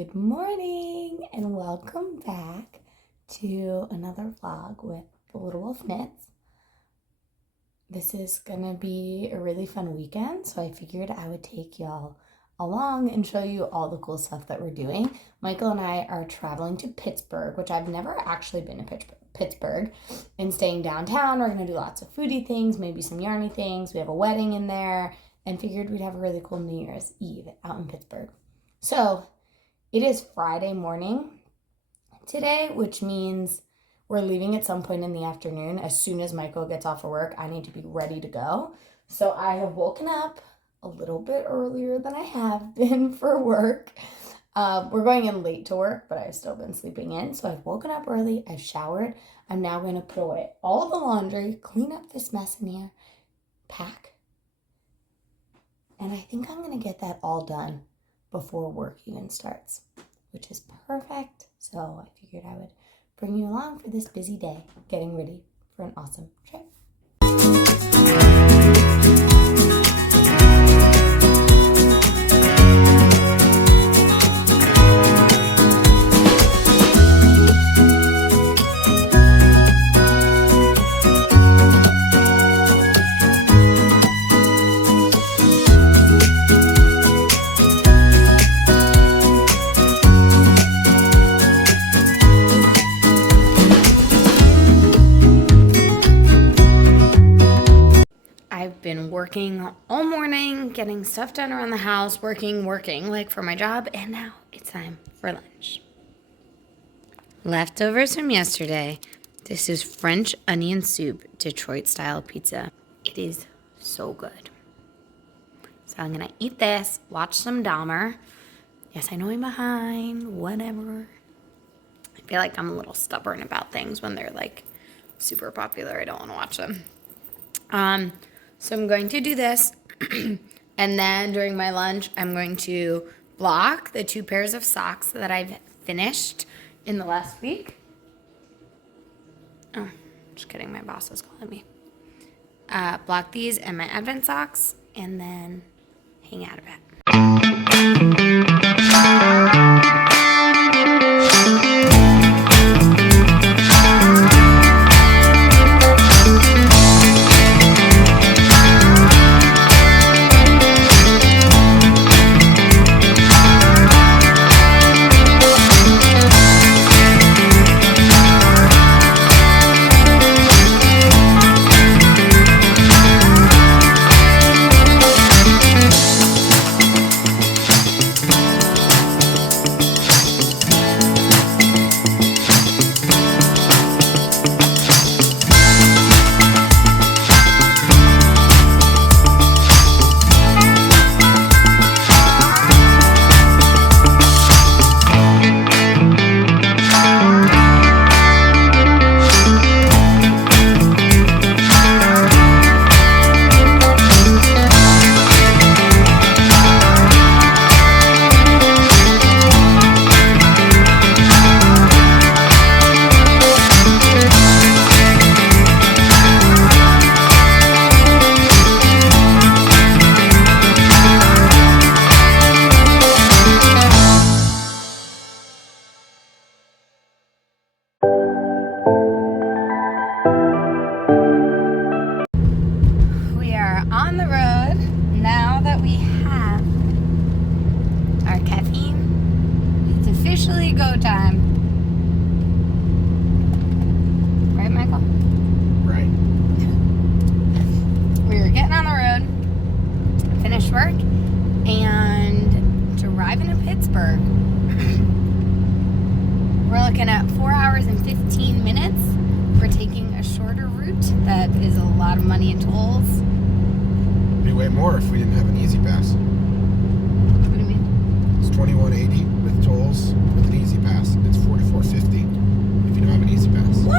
Good morning and welcome back to another vlog with the Little Wolf Knits. This is gonna be a really fun weekend, so I figured I would take y'all along and show you all the cool stuff that we're doing. Michael and I are traveling to Pittsburgh, which I've never actually been to Pittsburgh, and staying downtown. We're gonna do lots of foodie things, maybe some yarny things. We have a wedding in there, and figured we'd have a really cool New Year's Eve out in Pittsburgh. So it is Friday morning today, which means we're leaving at some point in the afternoon. As soon as Michael gets off of work, I need to be ready to go. So I have woken up a little bit earlier than I have been for work. We're going in late to work, but I've still been sleeping in. So I've woken up early, I've showered. I'm now going to put away all of the laundry, clean up this mess in here, pack. And I think I'm going to get that all done before work even starts, which is perfect. So I figured I would bring you along for this busy day, getting ready for an awesome trip. Been working all morning, getting stuff done around the house, working like for my job, and now it's time for lunch. Leftovers from yesterday. This is French onion soup, Detroit style pizza. It is so good. So I'm gonna eat this, watch some Dahmer. Yes, I know I'm behind, whatever. I feel like I'm a little stubborn about things when they're like super popular. I don't want to watch them. So I'm going to do this, and then during my lunch, I'm going to block the 2 pairs of socks that I've finished in the last week. Oh, just kidding, my boss is calling me. Block these and my Advent socks, and then hang out a bit. On the road, now that we have our caffeine, it's officially go time. Right, Michael? Right. We were getting on the road, finished work, and driving to Pittsburgh. We're looking at 4 hours and 15 minutes. We're taking a shorter route that is a lot of money in tolls. It'd be way more if we didn't have an Easy Pass. What do you mean? It's $21.80 with tolls. With an Easy Pass, it's $44.50 if you don't have an Easy Pass. What?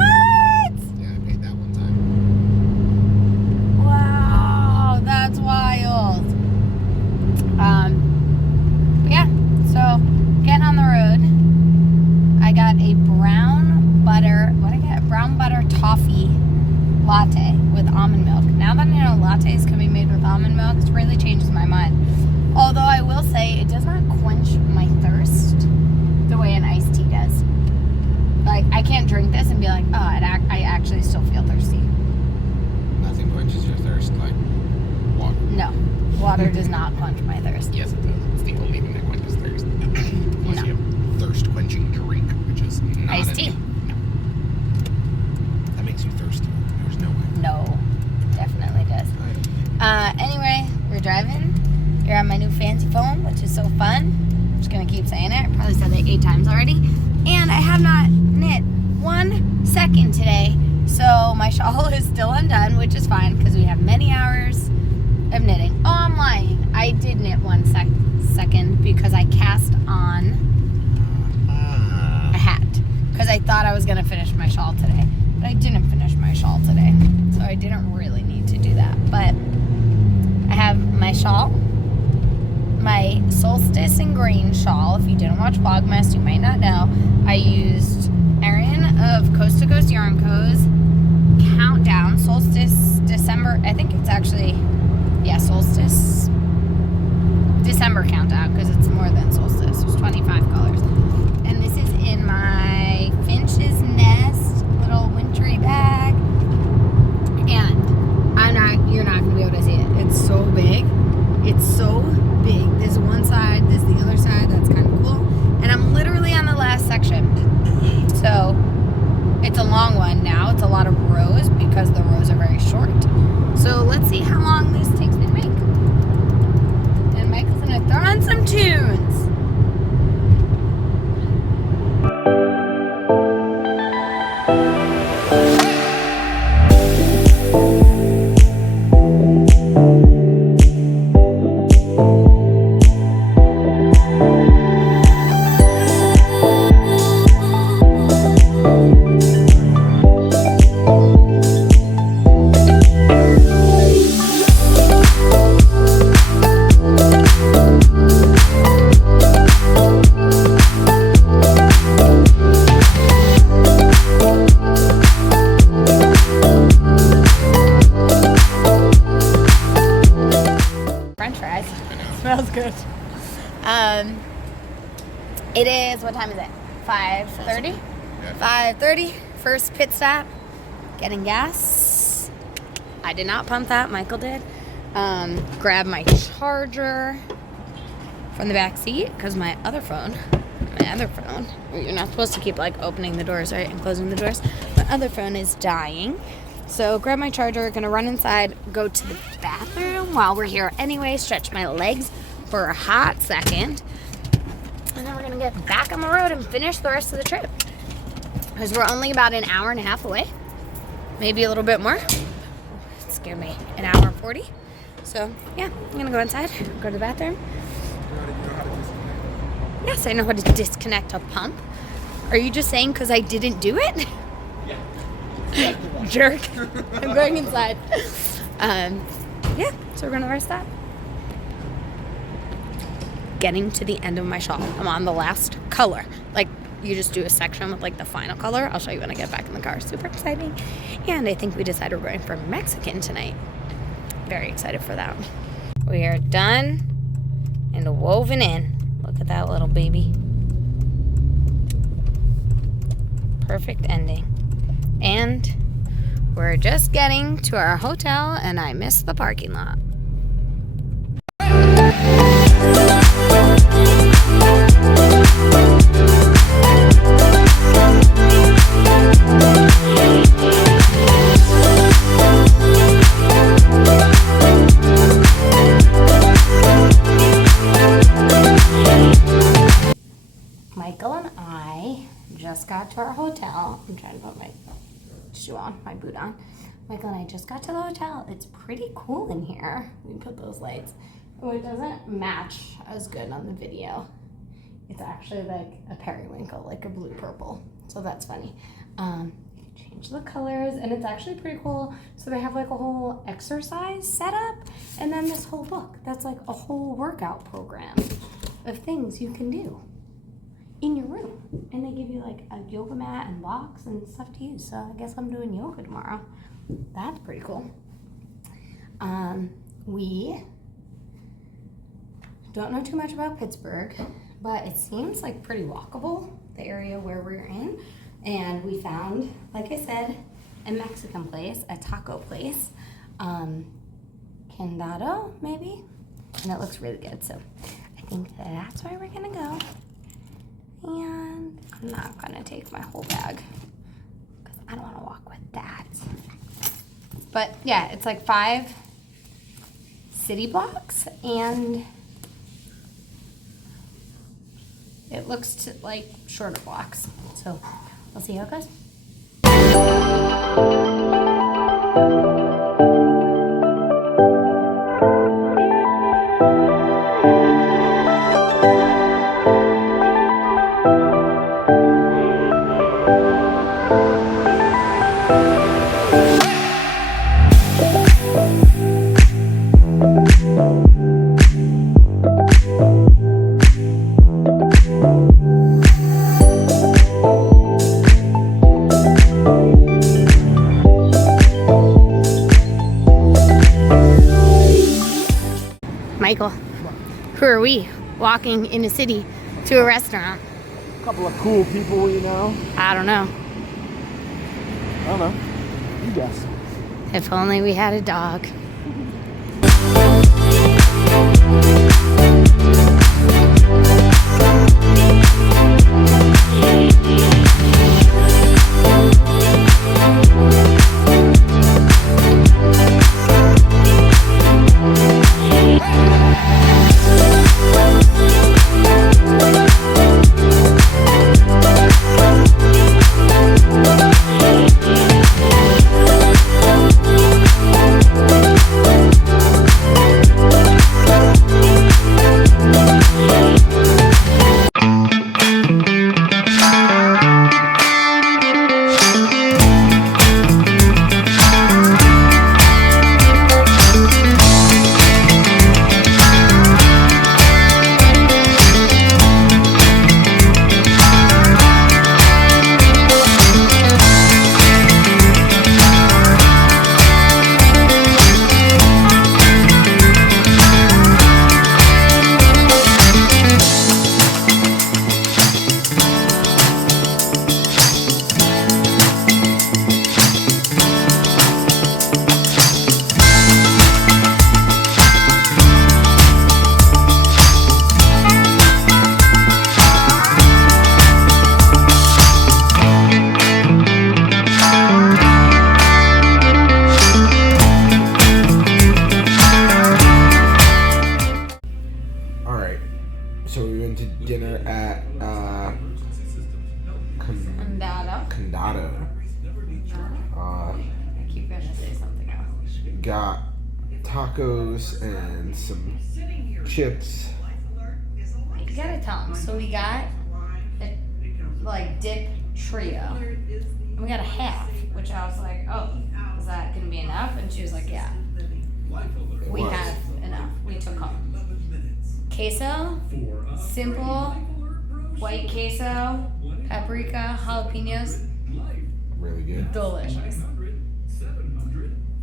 Yeah, I paid that one time. Wow, that's wild. But yeah, so getting on the road. I got a brown butter toffee latte with almond milk. Now that I know lattes can be made with almond milk, it's really changes my mind. Although I will say it does not quench my thirst. water does not quench my thirst. Yes, it does. It's the only thing that quenches thirst. Unless you have thirst-quenching drink, which is not Iced tea. No. That makes you thirsty. There's no way. No, definitely does. Anyway, we're driving. You're on my new fancy phone, which is so fun. I'm just gonna keep saying it. I probably said that 8 times already. And I have not knit 1 second today. So my shawl is still undone, which is fine because we have many hours of knitting. Oh, I'm lying. I did knit 1 second because I cast on a hat because I thought I was going to finish my shawl today. But I didn't finish my shawl today. So I didn't really need to do that. But I have my shawl, my Solstice Engrain shawl. If you didn't watch Vlogmas, you might not know. I used Erin of Coast to Coast Yarn Co's Countdown Solstice December. I think it's actually, yeah, Solstice December countdown because it's more than Solstice. There's 25 colors. And this is in my Finch's Nest little wintry bag. And you're not gonna be able to see it. It's so big. It's so big. There's one side, there's the other side. That's kind of cool. And I'm literally on the last section. So it's a long one now. It's a lot of rows because the rows are very short. So let's see how long this takes me to make. And Michael's gonna throw on some tunes. Smells good. It is, what time is it? 5:30? Yeah. 5:30. First pit stop. Getting gas. I did not pump that. Michael did. Grab my charger from the back seat because my other phone, you're not supposed to keep like opening the doors, right? And closing the doors. My other phone is dying. So grab my charger, gonna run inside, go to the bathroom while we're here anyway, stretch my legs for a hot second. And then we're gonna get back on the road and finish the rest of the trip. Because we're only about an hour and a half away. Maybe a little bit more. It scared me. An hour and 40. So yeah, I'm gonna go inside, go to the bathroom. Yes, I know how to disconnect a pump. Are you just saying because I didn't do it? Yeah. Jerk. I'm going inside. Yeah, so we're gonna rest that. Getting to the end of my shawl. I'm on the last color. Like, you just do a section with like the final color. I'll show you when I get back in the car. Super exciting. And I think we decided we're going for Mexican tonight. Very excited for that. We are done and woven in. Look at that little baby. Perfect ending. And we're just getting to our hotel and I missed the parking lot. Michael and I just got to our hotel. I'm trying to put my shoe on, my boot on. Michael and I just got to the hotel. It's pretty cool in here. We put those lights. Oh, it doesn't match as good on the video. It's actually like a periwinkle, like a blue purple. So that's funny. You can change the colors and it's actually pretty cool. So they have like a whole exercise setup and then this whole book. That's like a whole workout program of things you can do in your room. And they give you like a yoga mat and blocks and stuff to use. So I guess I'm doing yoga tomorrow. That's pretty cool. We don't know too much about Pittsburgh, but it seems like pretty walkable, the area where we're in. And we found, like I said, a Mexican place, a taco place. Candado, maybe? and it looks really good. So I think that's where we're gonna go. And I'm not gonna take my whole bag because I don't want to walk with that. But yeah, it's like 5 city blocks, and it looks like shorter blocks. So we'll see how it goes. Michael, who are we walking in the city to a restaurant? A couple of cool people, you know. I don't know. I don't know. You guess. If only we had a dog. Dinner at Condado. I keep gonna say something else. Got tacos and some chips. You gotta tell them. So we got a dip trio. And we got a half, which I was like, oh, is that gonna be enough? And she was like, yeah. We have enough. We took home. Queso, simple, white queso, paprika, jalapenos. Really good. Delicious.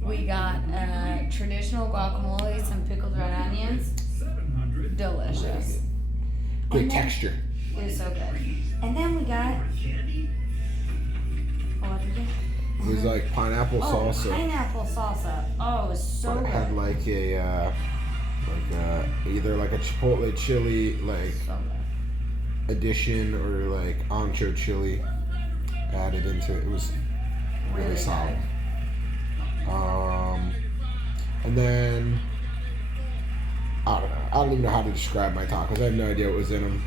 We got traditional guacamole, some pickled red onions. Delicious. Good texture. It was so good. And then we got, what did you get? It was like pineapple salsa. Pineapple salsa. Oh, it was so but it good. had like a either like a chipotle chili addition or like ancho chili added into it. It was really solid. And then I don't know. I don't even know how to describe my tacos. I have no idea what was in them.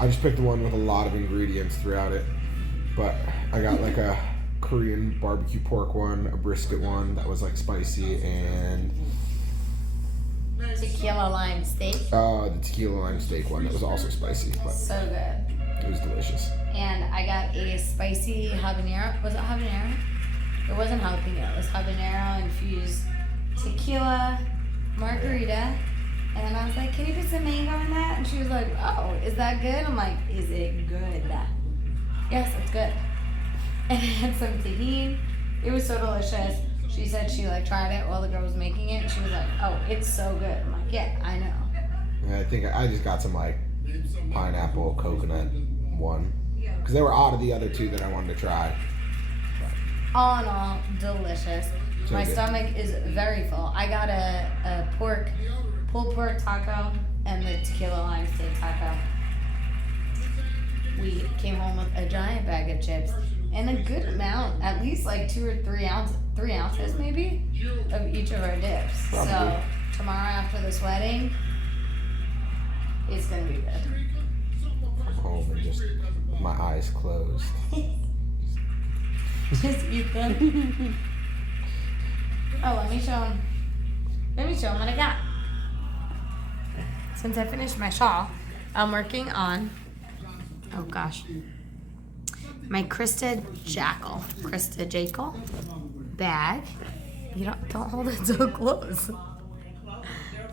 I just picked the one with a lot of ingredients throughout it. But I got like a Korean barbecue pork one, a brisket one that was like spicy, and tequila lime steak. The tequila lime steak one that was also spicy. But so good. It was delicious. And I got a spicy habanero. Was it habanero? It wasn't jalapeno. It was habanero infused tequila margarita. And then I was like, can you put some mango in that? And she was like, oh, is that good? I'm like, is it good? Yes, it's good. And it had some tahini. It was so delicious. She said she tried it while the girl was making it, and she was like, oh, it's so good. I'm like, yeah, I know. And I think I just got some pineapple coconut one because they were out of the other two that I wanted to try. All in all, delicious. So My good. stomach is very full. I got a pork pulled pork taco and the tequila lime steak taco. We came home with a giant bag of chips and a good amount, at least like 2 or 3 ounces maybe, of each of our dips. Probably. So tomorrow after this wedding, it's gonna be good. I'm home and just with my eyes closed. Just eat them. Oh, let me show them what I got. Since I finished my shawl, I'm working on, oh gosh, my Krista Jackal bag. You don't hold it so close.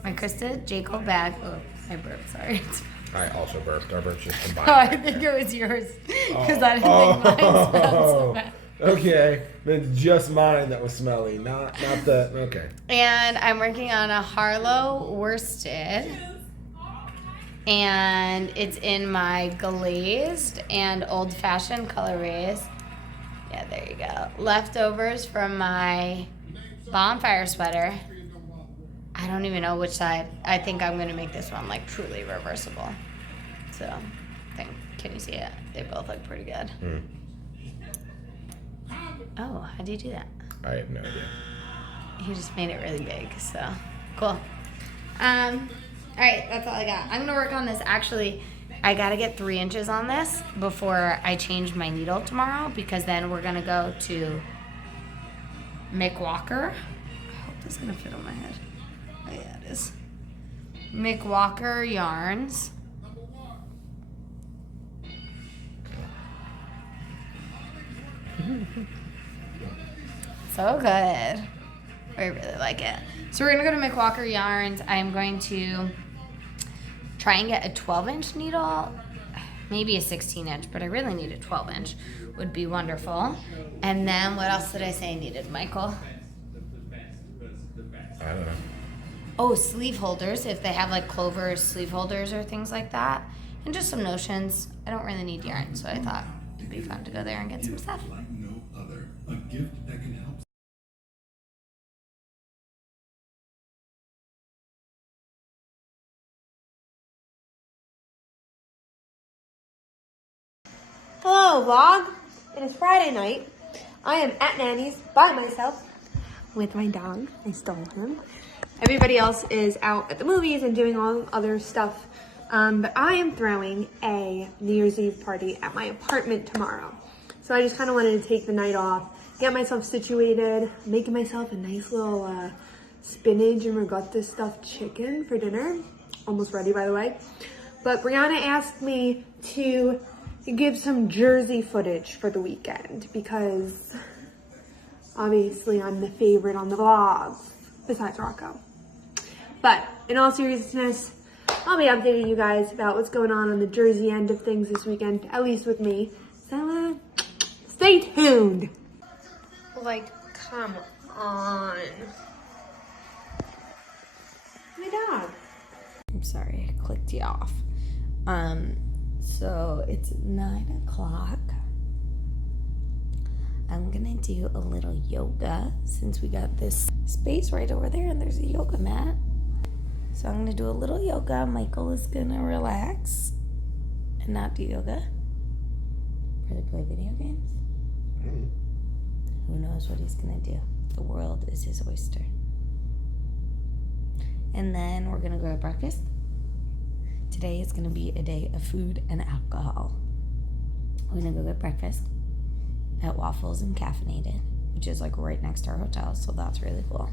My Krista Jackal bag. Oh, I burped, sorry. I also burped. Our burps just combined. Oh, I think it was yours. Because I didn't think mine smelled so bad. Okay, it's just mine that was smelly, not the, okay. And I'm working on a Harlow Worsted. And it's in my glazed and old fashioned colorways. Yeah, there you go. Leftovers from my bonfire sweater. I don't even know which side. I think I'm gonna make this one like truly reversible. So, can you see it? They both look pretty good. Mm. Oh, how do you do that? I have no idea. He just made it really big, so cool. Alright, that's all I got. I'm gonna work on this. Actually, I gotta get 3 inches on this before I change my needle tomorrow, because then we're gonna go to Mick Walker. I hope this is gonna fit on my head. Oh yeah, it is. Mick Walker yarns. So good. I really like it. So we're gonna go to Mick Walker yarns. I'm going to try and get a 12-inch needle, maybe a 16-inch, but I really need a 12-inch. Would be wonderful. And then what else did I say I needed, Michael? I don't know. Oh, sleeve holders, if they have like clover sleeve holders or things like that. And just some notions. I don't really need yarn, so I thought it'd be fun to go there and get some stuff. Like no other, a gift that can help. Hello, vlog. It is Friday night. I am at Nanny's by myself with my dog. I stole him. Everybody else is out at the movies and doing all other stuff. But I am throwing a New Year's Eve party at my apartment tomorrow. So I just kind of wanted to take the night off, get myself situated, making myself a nice little spinach and ricotta stuffed chicken for dinner. Almost ready, by the way. But Brianna asked me to give some Jersey footage for the weekend because obviously I'm the favorite on the vlogs, besides Rocco. But in all seriousness, I'll be updating you guys about what's going on the Jersey end of things this weekend, at least with me. So stay tuned. Like, come on. My dog. I'm sorry, I clicked you off. So it's 9 o'clock. I'm gonna do a little yoga since we got this space right over there and there's a yoga mat. So I'm gonna do a little yoga. Michael is gonna relax and not do yoga. Probably play video games. Who knows what he's gonna do? The world is his oyster. And then we're gonna go to breakfast. Today is gonna be a day of food and alcohol. We're gonna go get breakfast at Waffles and Caffeinated, which is like right next to our hotel, so that's really cool.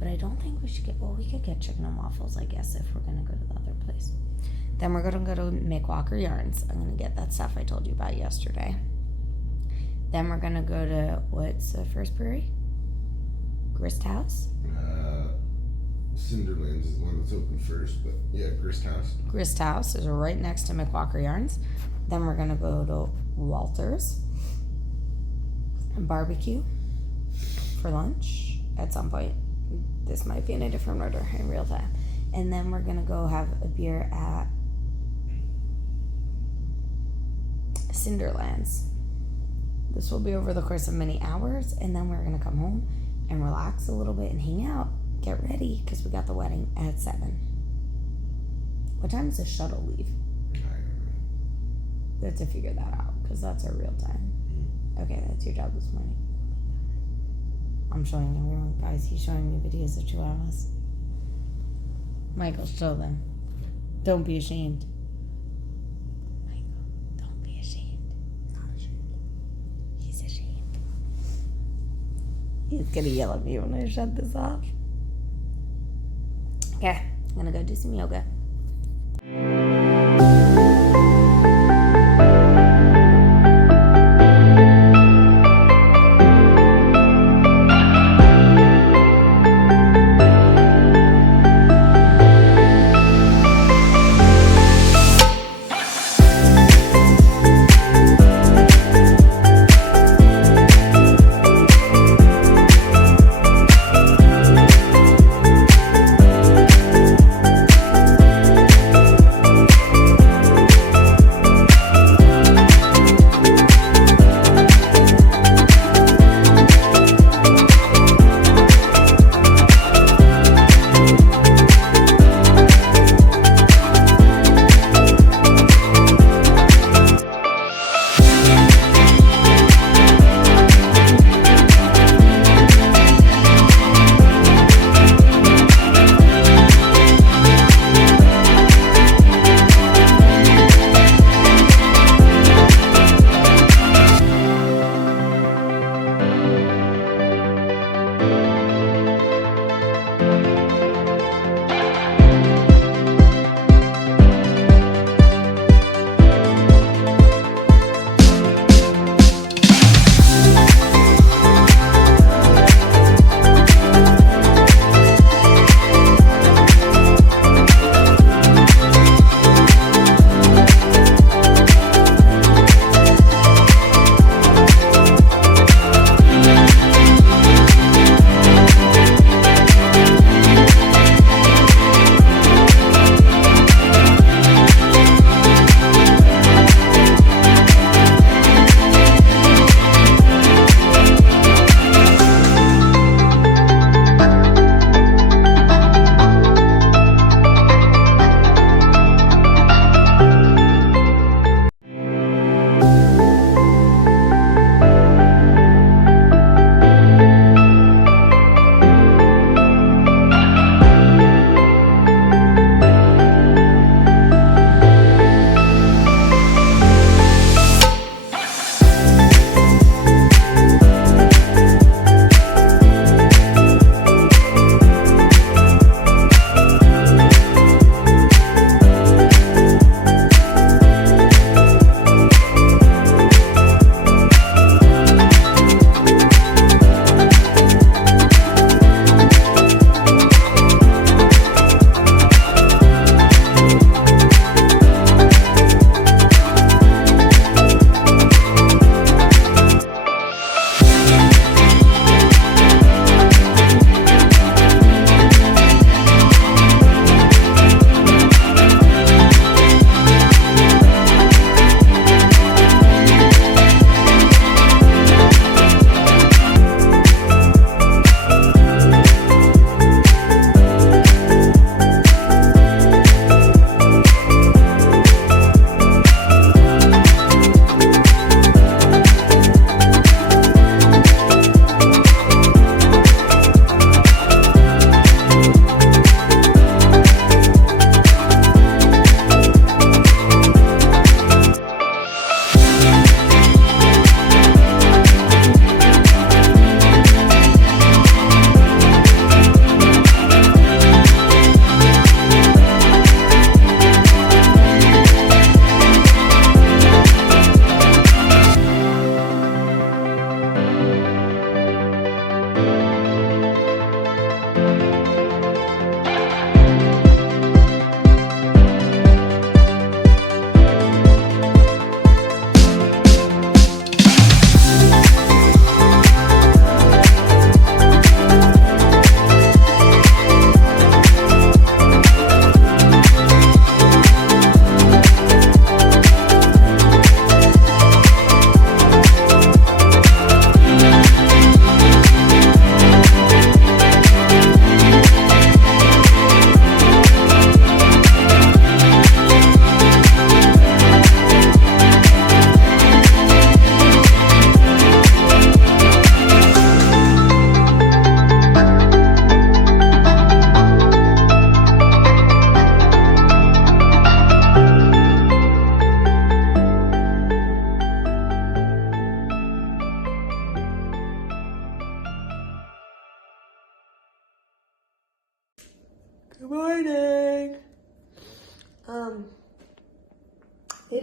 But I don't think we should get, well, we could get chicken and waffles, I guess, if we're gonna go to the other place. Then we're gonna go to Mick Walker Yarns. I'm gonna get that stuff I told you about yesterday. Then we're gonna go to, what's the first brewery? Grist House? Cinderlands is the one that's open first, but yeah, Grist House. Grist House is right next to Mick Walker Yarns. Then we're gonna go to Walter's and barbecue for lunch at some point. This might be in a different order in real time. And then we're gonna go have a beer at Cinderlands. This will be over the course of many hours, and then we're gonna come home and relax a little bit and hang out get ready because we got the wedding at 7. What time does the shuttle leave? We have to figure that out because that's our real time. Okay, that's your job this morning. I'm showing everyone, guys. He's showing me videos of chihuahuas. Michael, show them. Don't be ashamed. Michael, don't be ashamed. Not ashamed. He's ashamed. He's gonna yell at me when I shut this off. Okay, I'm gonna go do some yoga.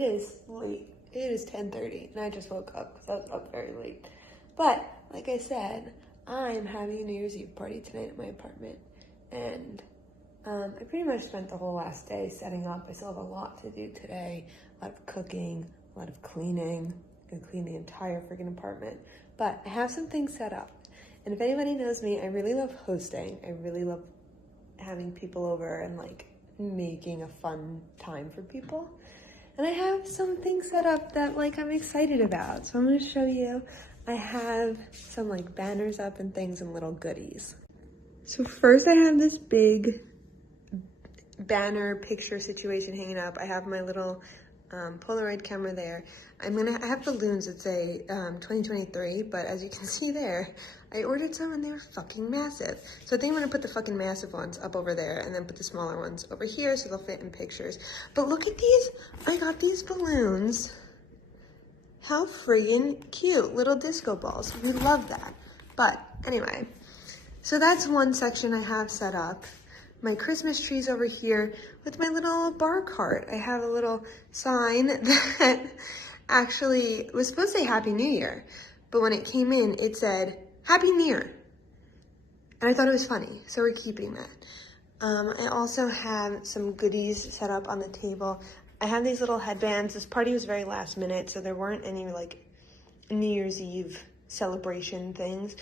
is late. It is 10:30, and I just woke up because I was up very late. But, like I said, I'm having a New Year's Eve party tonight at my apartment, and I pretty much spent the whole last day setting up. I still have a lot to do today, a lot of cooking, a lot of cleaning. I'm gonna clean the entire freaking apartment, but I have some things set up. And if anybody knows me, I really love hosting. I really love having people over and like making a fun time for people. And I have some things set up that like I'm excited about. So I'm gonna show you. I have some like banners up and things and little goodies. So first I have this big banner picture situation hanging up. I have my little Polaroid camera there. I have balloons that say 2023, but as you can see there, I ordered some and they were fucking massive. So I think I'm gonna put the fucking massive ones up over there and then put the smaller ones over here so they'll fit in pictures. But look at these, I got these balloons. How friggin' cute, little disco balls. We love that. But anyway, so that's one section I have set up. My Christmas tree's over here with my little bar cart. I have a little sign that actually was supposed to say Happy New Year, but when it came in, it said Happy New Year. And I thought it was funny, so we're keeping that. I also have some goodies set up on the table. I have these little headbands. This party was very last minute, so there weren't any like New Year's Eve celebration things.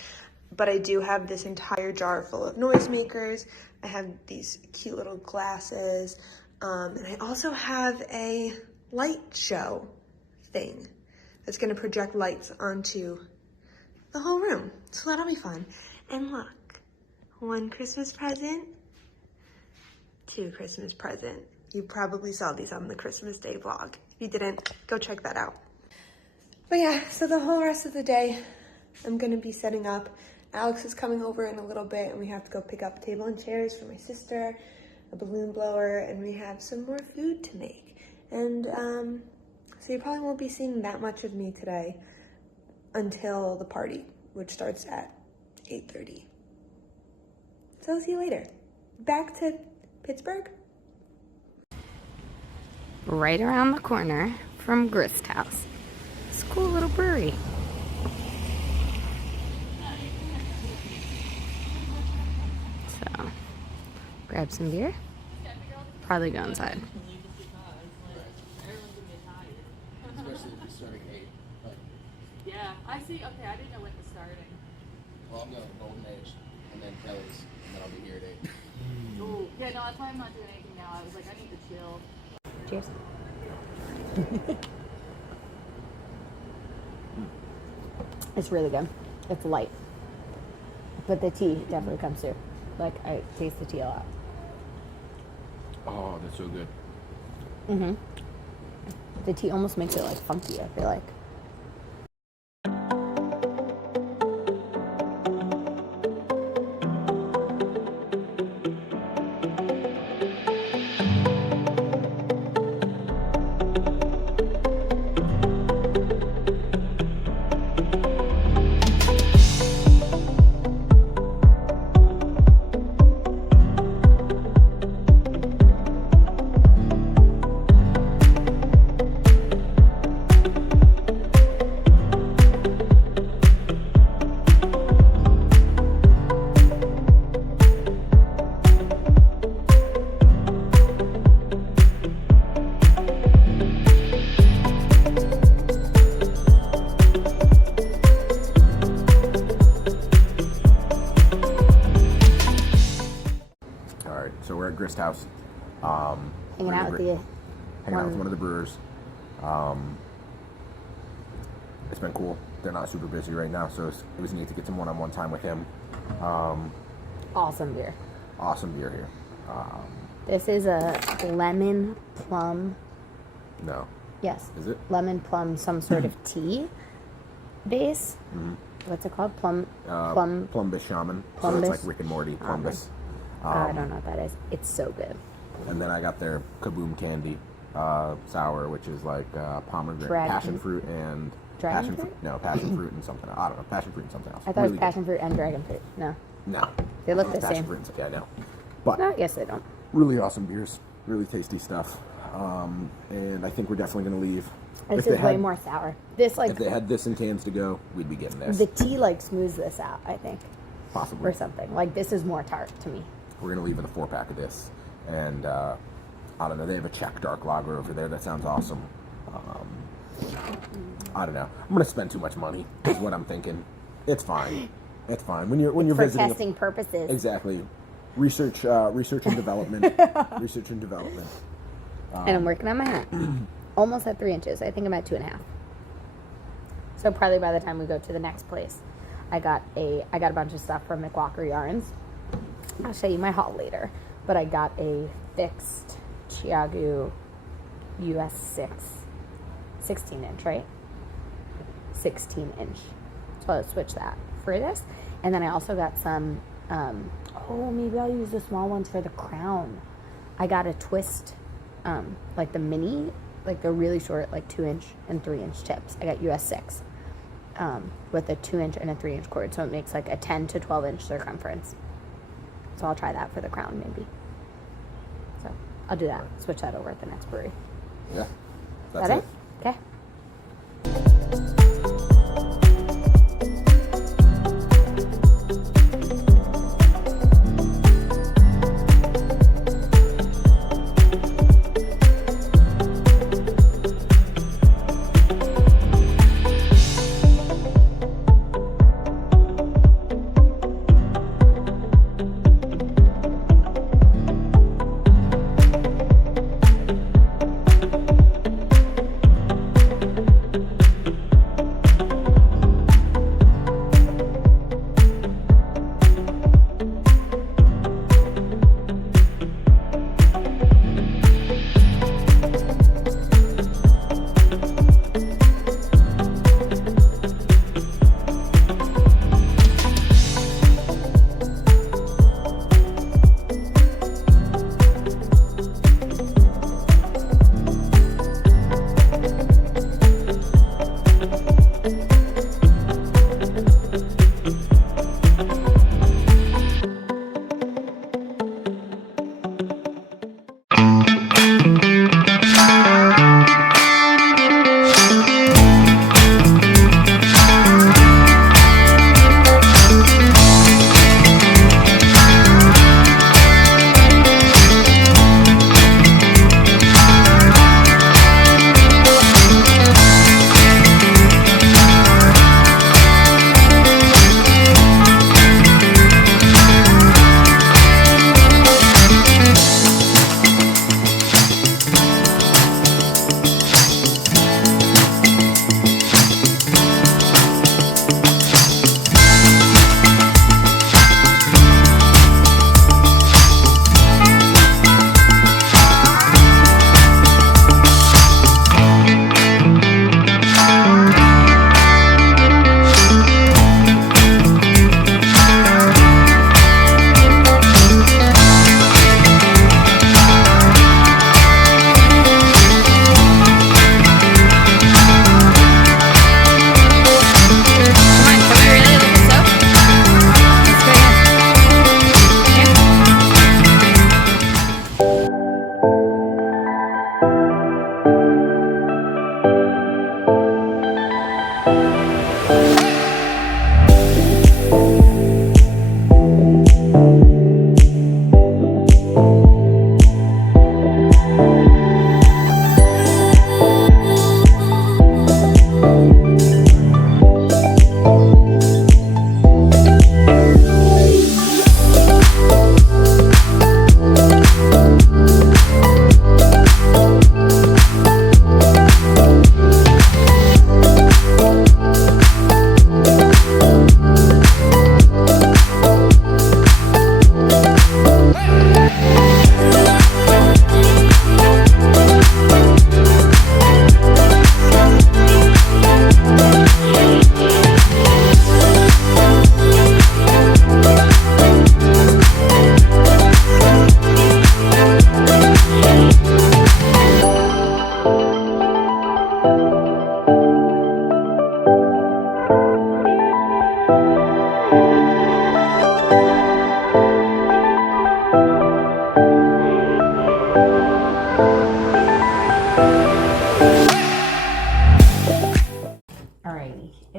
But I do have this entire jar full of noisemakers. I have these cute little glasses. And I also have a light show thing that's gonna project lights onto the whole room. So that'll be fun. And look, one Christmas present, two Christmas present. You probably saw these on the Christmas Day vlog. If you didn't, go check that out. But yeah, so the whole rest of the day, I'm gonna be setting up. Alex is coming over in a little bit and we have to go pick up a table and chairs for my sister, a balloon blower, and we have some more food to make. And so you probably won't be seeing that much of me today until the party, which starts at 8:30. So I'll see you later. Back to Pittsburgh. Right around the corner from Grist House. It's a cool little brewery. So, grab some beer. Probably go inside. Especially if you're starting at 8. Like, Yeah, I see. Okay, I didn't know when it was starting. well, I'm going to Golden Age, and then Kelly's, and then I'll be here at 8. Ooh. Yeah, no, that's why I'm not doing anything now. I was like, I need to chill. Cheers. It's really good. It's light. But the tea definitely comes through. Like, I taste the tea a lot. Oh, that's so good. Mm-hmm. The tea almost makes it, like, funky, I feel like. So we're at Grist House. Hanging out with the... Hanging out with one of the brewers. It's been cool. They're not super busy right now, so it was neat to get some one-on-one time with him. Awesome beer. Awesome beer here. This is a lemon plum... No. Yes. Is it? Lemon plum, some sort of tea base. Mm-hmm. What's it called? Plumbus Shaman. So it's like Rick and Morty, Plumbus. I don't know what that is. It's so good. And then I got their Kaboom Candy sour, which is like pomegranate, passion fruit and... Dragon fruit? No, passion fruit and something. I don't know. Passion fruit and something else. I thought it was passion fruit and dragon fruit. No. No. They look the passion same. fruit and stuff. Yeah, I know. But No, I guess they don't. really awesome beers. Really tasty stuff. and I think we're definitely going to leave. This is way more sour. This If they had this in cans to go, we'd be getting this. the tea like smooths this out, I think, Possibly. or something. Like this is more tart to me. We're going to leave with a 4-pack of this. And I don't know, they have a Czech dark lager over there. That sounds awesome. I don't know. I'm going to spend too much money is what I'm thinking. It's fine. It's fine. When you're For visiting testing purposes. Exactly. Research and development. Research and development. And I'm working on my hat. Almost at 3 inches. I think I'm at 2.5. So probably by the time we go to the next place, I got a bunch of stuff from McWalker Yarns. I'll show you my haul later. But I got a fixed Chiagu US 16 inch, right? 16 inch. So I'll switch that for this. And then I also got some, maybe I'll use the small ones for the crown. I got a twist, like the mini, like the really short, like 2 inch and 3 inch tips. I got US 6 with a 2 inch and a 3 inch cord. So it makes like a 10 to 12 inch circumference. So I'll try that for the crown maybe. So I'll do that. Switch that over at the next brewery. Yeah. Is That's that it? Okay.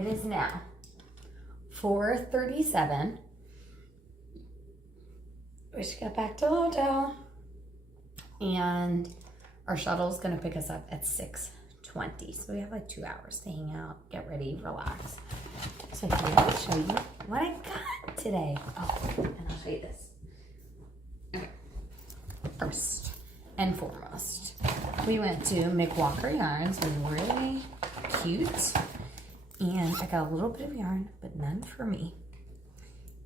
it is now 4:37. We should get back to the hotel. And our shuttle is going to pick us up at 6:20. So we have like 2 hours to hang out, get ready, relax. So here, I'll show you what I got today. Oh, and I'll show you this. Okay. First and foremost, we went to McWalker Yarns. It was really cute. And I got a little bit of yarn, but none for me.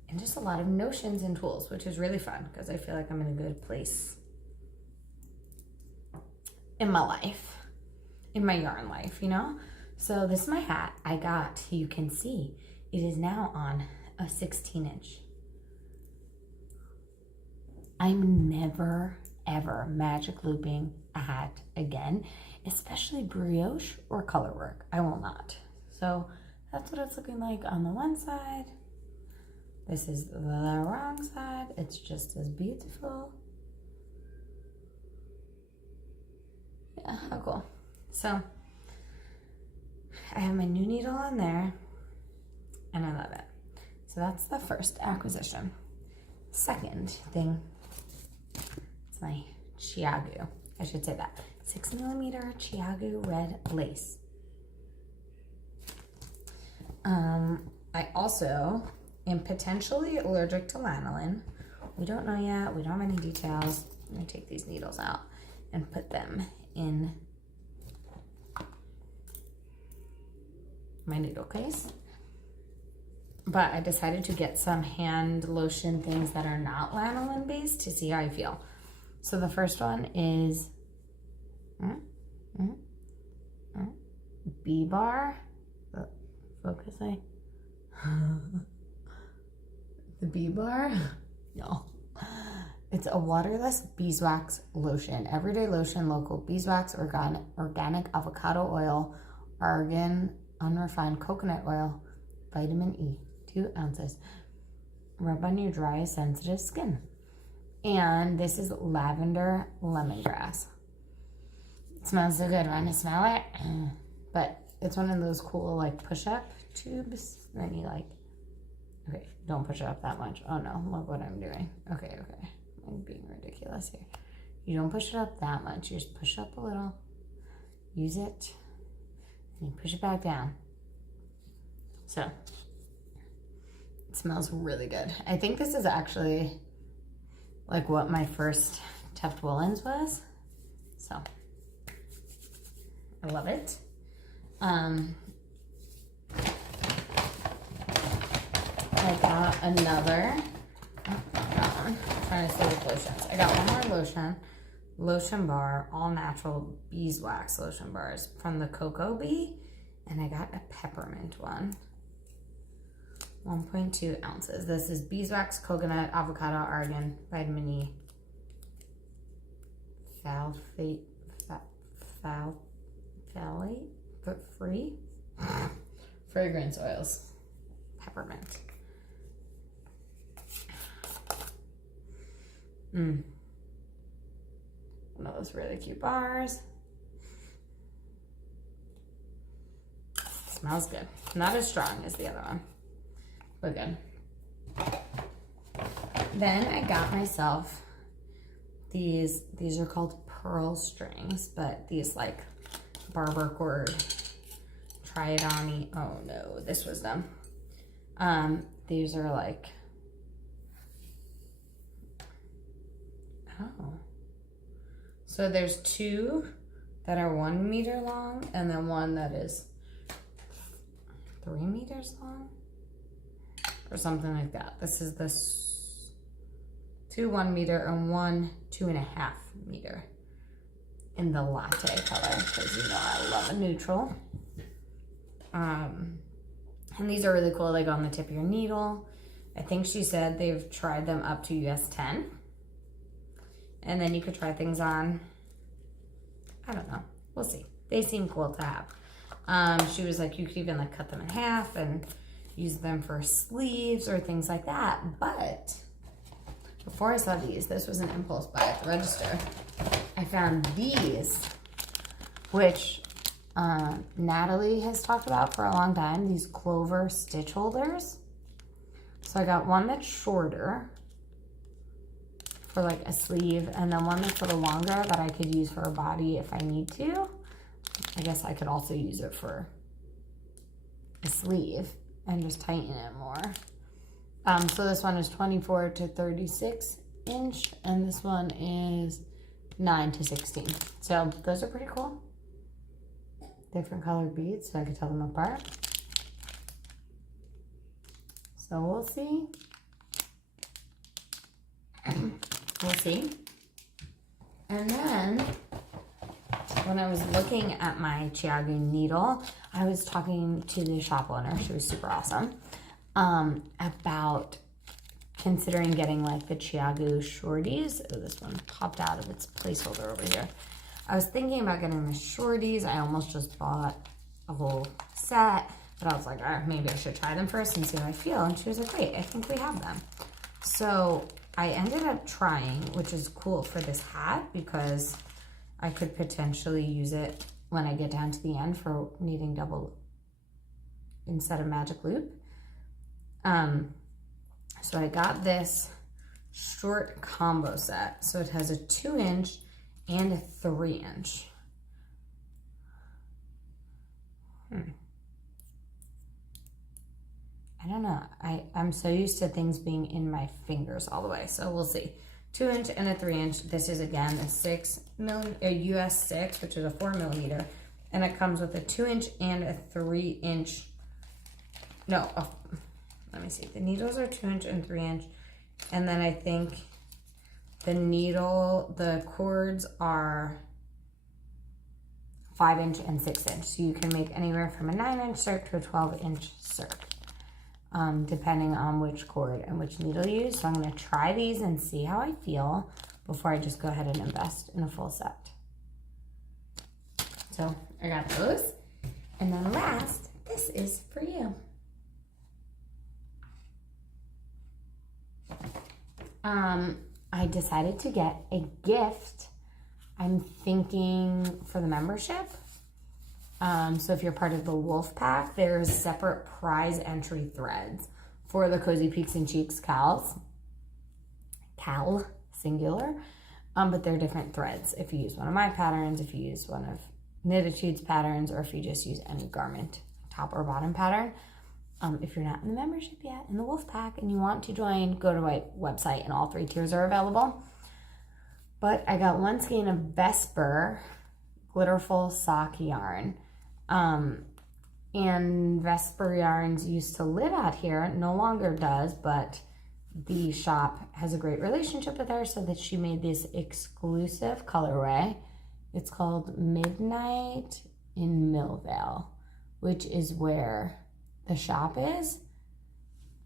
And just a lot of notions and tools, which is really fun because I feel like I'm in a good place in my life, in my yarn life, you know? So this is my hat I got. You can see it is now on a 16-inch. I'm never, ever magic looping a hat again, especially brioche or color work. I will not. So that's what it's looking like on the one side. This is the wrong side. It's just as beautiful. Yeah, how cool. So I have my new needle on there and I love it. So that's the first acquisition. Second thing, it's my Chiagu. I should say that. 6mm Chiagu red lace. I also am potentially allergic to lanolin. We don't know yet. We don't have any details. I'm going to take these needles out and put them in my needle case. But I decided to get some hand lotion things that are not lanolin based to see how I feel. So the first one is B-Bar. Focusing. The B-Bar? No. It's a waterless beeswax lotion. Everyday lotion, local beeswax, organic avocado oil, argan, unrefined coconut oil, vitamin E, 2 ounces. Rub on your dry, sensitive skin. And this is lavender lemongrass. It smells so good. Want to smell it? But it's one of those cool like push-up tubes. Then you like, okay, don't push it up that much. Oh no, look what I'm doing. Okay. I'm being ridiculous here. You don't push it up that much. You just push up a little. Use it. And you push it back down. So, it smells really good. I think this is actually like what my first Tuft Woolens was. So, I love it. I got another, I'm trying to stay with lotions. I got one more lotion bar, all natural beeswax lotion bars from the Cocoa Bee, and I got a peppermint one, 1.2 ounces. This is beeswax, coconut, avocado, argan, vitamin E, phthalate, but free, fragrance oils, peppermint. One of those really cute bars. Smells good. Not as strong as the other one, but good. Then I got myself these are called pearl strings, but these like barber cord, try it on. Oh no, this was them. These are like, oh. So there's 2 that are 1 meter long and then one that is 3 meters long or something like that. This is this 2 1 meter and 1 2.5 meter in the latte color because you know I love a neutral. And these are really cool. They go on the tip of your needle. I think she said they've tried them up to US 10. And then you could try things on, I don't know, we'll see. They seem cool to have. She was like, you could even like cut them in half and use them for sleeves or things like that. But before I saw these, this was an impulse buy at the register. I found these, which Natalie has talked about for a long time, these clover stitch holders. So I got one that's shorter for like a sleeve, and then one that's a little longer that I could use for a body if I need to. I guess I could also use it for a sleeve and just tighten it more. So this one is 24 to 36 inch, and this one is 9 to 16. So those are pretty cool. Different colored beads, so I can tell them apart. So we'll see. We'll see. And then when I was looking at my Chiagu needle, I was talking to the shop owner, she was super awesome, about considering getting like the Chiagu shorties. Oh, this one popped out of its placeholder over here. I was thinking about getting the shorties. I almost just bought a whole set, but I was like, all right, maybe I should try them first and see how I feel. And she was like, wait, I think we have them. So I ended up trying, which is cool for this hat because I could potentially use it when I get down to the end for needing double instead of magic loop. So I got this short combo set. So it has a 2-inch and a 3-inch. I don't know. I'm so used to things being in my fingers all the way. So we'll see. 2-inch and a 3-inch. This is again a US 6, which is a 4mm, and it comes with a 2-inch and a 3-inch. Let me see. The needles are 2-inch and 3-inch, and then I think the cords are 5-inch and 6-inch. So you can make anywhere from a 9-inch circ to a 12-inch circ. Depending on which cord and which needle you use. So I'm going to try these and see how I feel before I just go ahead and invest in a full set. So I got those. And then last, this is for you. I decided to get a gift. I'm thinking for the membership. So if you're part of the Wolf Pack, there's separate prize entry threads for the Cozy Peaks and Cheeks cal singular, but they're different threads. If you use one of my patterns, if you use one of Knititude's patterns, or if you just use any garment top or bottom pattern. If you're not in the membership yet, in the Wolf Pack, and you want to join, go to my website, and all 3 tiers are available. But I got one skein of Vesper Glitterful Sock yarn. And Vesper Yarns used to live out here, no longer does, but the shop has a great relationship with her, so that she made this exclusive colorway. It's called Midnight in Millvale, which is where the shop is.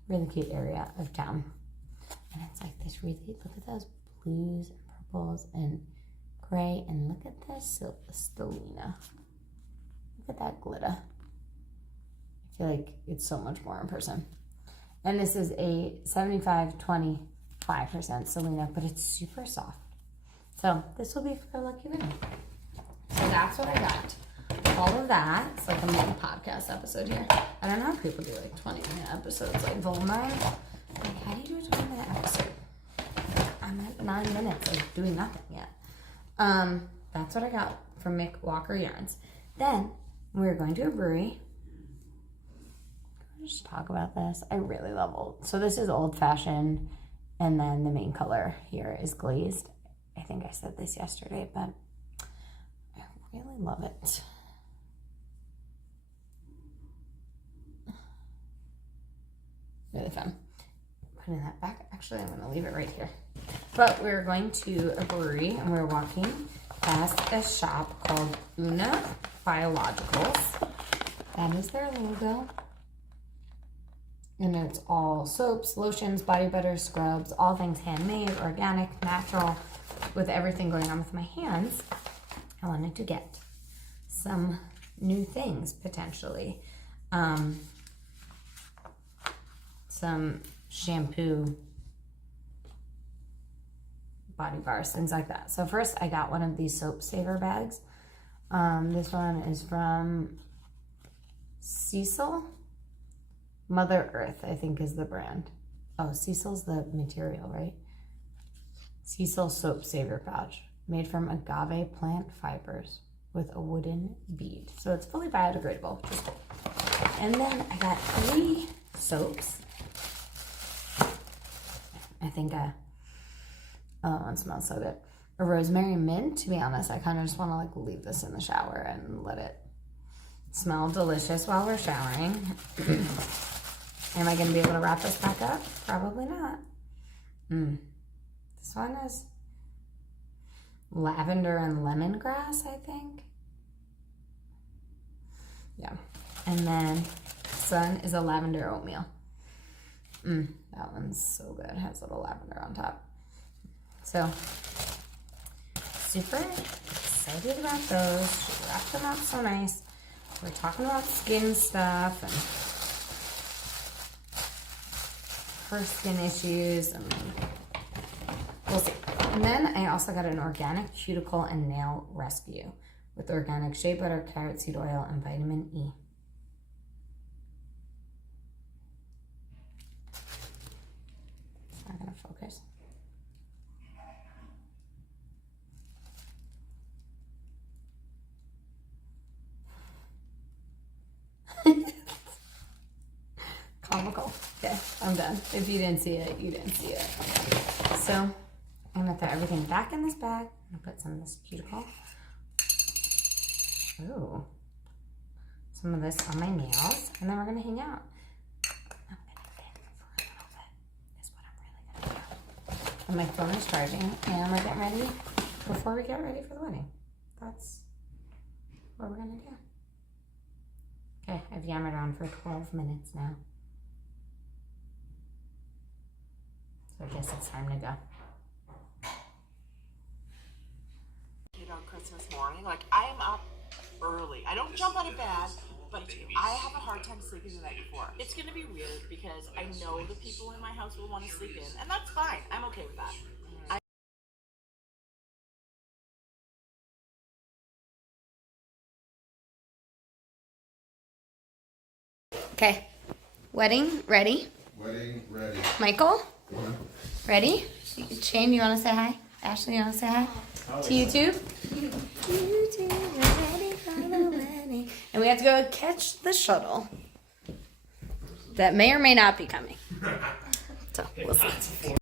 Really cute area of town. And it's like this really, look at those blues and purples and gray, and look at this Stellina. Look at that glitter. I feel like it's so much more in person. And this is a 75-25% Selena, but it's super soft. So this will be for a lucky winner. So that's what I got. All of that. It's like a mini podcast episode here. I don't know how people do like 20-minute episodes like Volmine. Like, how do you do a 20-minute episode? I'm at 9 minutes of doing nothing yet. That's what I got from Mick Walker Yarns. Then we're going to a brewery. Let's just talk about this. I really love old. So this is Old Fashioned, and then the main color here is Glazed. I think I said this yesterday, but I really love it. Really fun. Putting that back. Actually, I'm going to leave it right here. But we're going to a brewery, and we're walking past a shop called Una Biologicals. That is their logo. And it's all soaps, lotions, body butters, scrubs, all things handmade, organic, natural, with everything going on with my hands. I wanted to get some new things, potentially. Some shampoo, body bars, things like that. So first I got one of these soap saver bags. This one is from Cecil. Mother Earth, I think, is the brand. Oh, Cecil's the material, right? Cecil Soap Saver Pouch, made from agave plant fibers with a wooden bead. So it's fully biodegradable, which is cool. And then I got 3 soaps. I think oh, it smells so good. A rosemary mint. To be honest, I kind of just want to like leave this in the shower and let it smell delicious while we're showering. Am I going to be able to wrap this back up? Probably not. This one is lavender and lemongrass, I think. Yeah. And then this one is a lavender oatmeal. That one's so good. It has a little lavender on top. So, super excited about those. She wrapped them up so nice. We're talking about skin stuff and her skin issues, and we'll see. And then I also got an organic cuticle and nail rescue with organic shea butter, carrot seed oil, and vitamin E. It's not gonna focus. Comical. Okay, I'm done. If you didn't see it, you didn't see it. So I'm gonna throw everything back in this bag. I'm gonna put some of this cuticle. Ooh. Some of this on my nails, and then we're gonna hang out. I'm gonna knit for a little bit. Is what I'm really gonna do. And my phone is charging, and we're getting ready before we get ready for the wedding. That's what we're gonna do. Okay, I've yammered on for 12 minutes now. So I guess it's time to go. On Christmas morning, like I am up early. I don't jump out of bed, but I have a hard time sleeping the night before. It's gonna be weird because I know the people in my house will want to sleep in, and that's fine. I'm okay with that. Okay, wedding ready. Wedding ready. Michael, ready? Shane, you want to say hi? Ashley, you want to say hi? To YouTube? YouTube, we're ready for the wedding. And we have to go catch the shuttle that may or may not be coming. So, we'll see.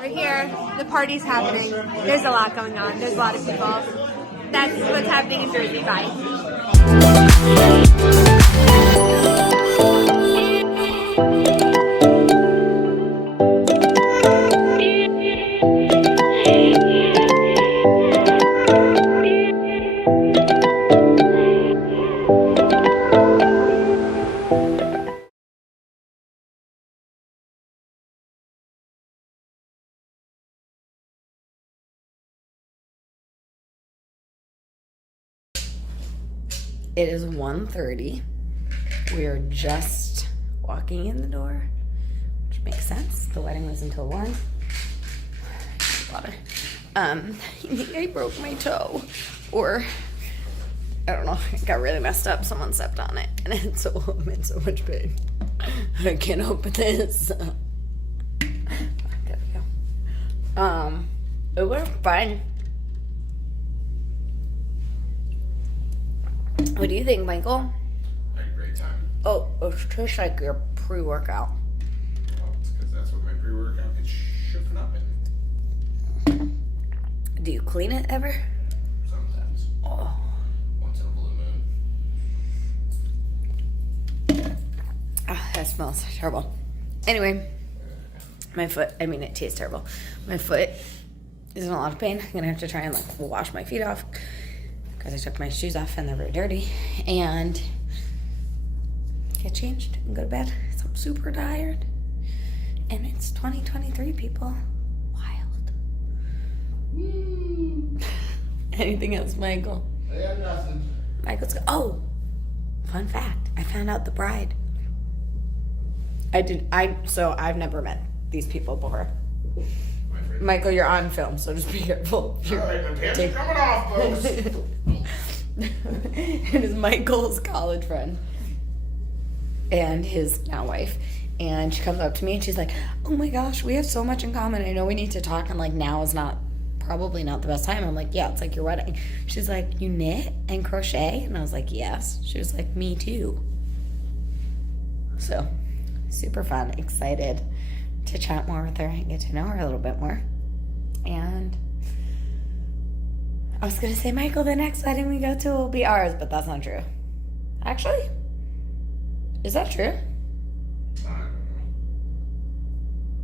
We're here. The party's happening. There's a lot going on. There's a lot of people. That's what's happening in Jersey. Bye. It is 1:30. We are just walking in the door, which makes sense. The wedding was until 1. Water. I think I broke my toe, or I don't know. It got really messed up. Someone stepped on it, and I'm in so much pain. I can't open this. There we go. It was fun. What do you think, Michael? I had a great time. Oh, it tastes like your pre-workout. Well, it's because that's what my pre-workout gets shooken up in. Do you clean it ever? Sometimes. Oh. Once in a blue moon. Ah, that smells terrible. Anyway, my foot, I mean, it tastes terrible. My foot is in a lot of pain. I'm gonna have to try and like wash my feet off because I took my shoes off and they're very dirty, and get changed and go to bed. So I'm super tired. And it's 2023, people. Wild. Anything else, Michael? I got nothing. Oh, fun fact. I found out the bride. So I've never met these people before. Michael, you're on film, so just be careful. All right, my pants are coming off, folks. It is Michael's college friend and his now wife, and she comes up to me and she's like, oh my gosh, we have so much in common, I know we need to talk, and like now is probably not the best time. I'm like, yeah, it's like your wedding. She's like, you knit and crochet? And I was like, yes. She was like, me too. So super fun, excited to chat more with her and get to know her a little bit more. And I was gonna say, Michael, the next wedding we go to will be ours, but that's not true. Actually, is that true?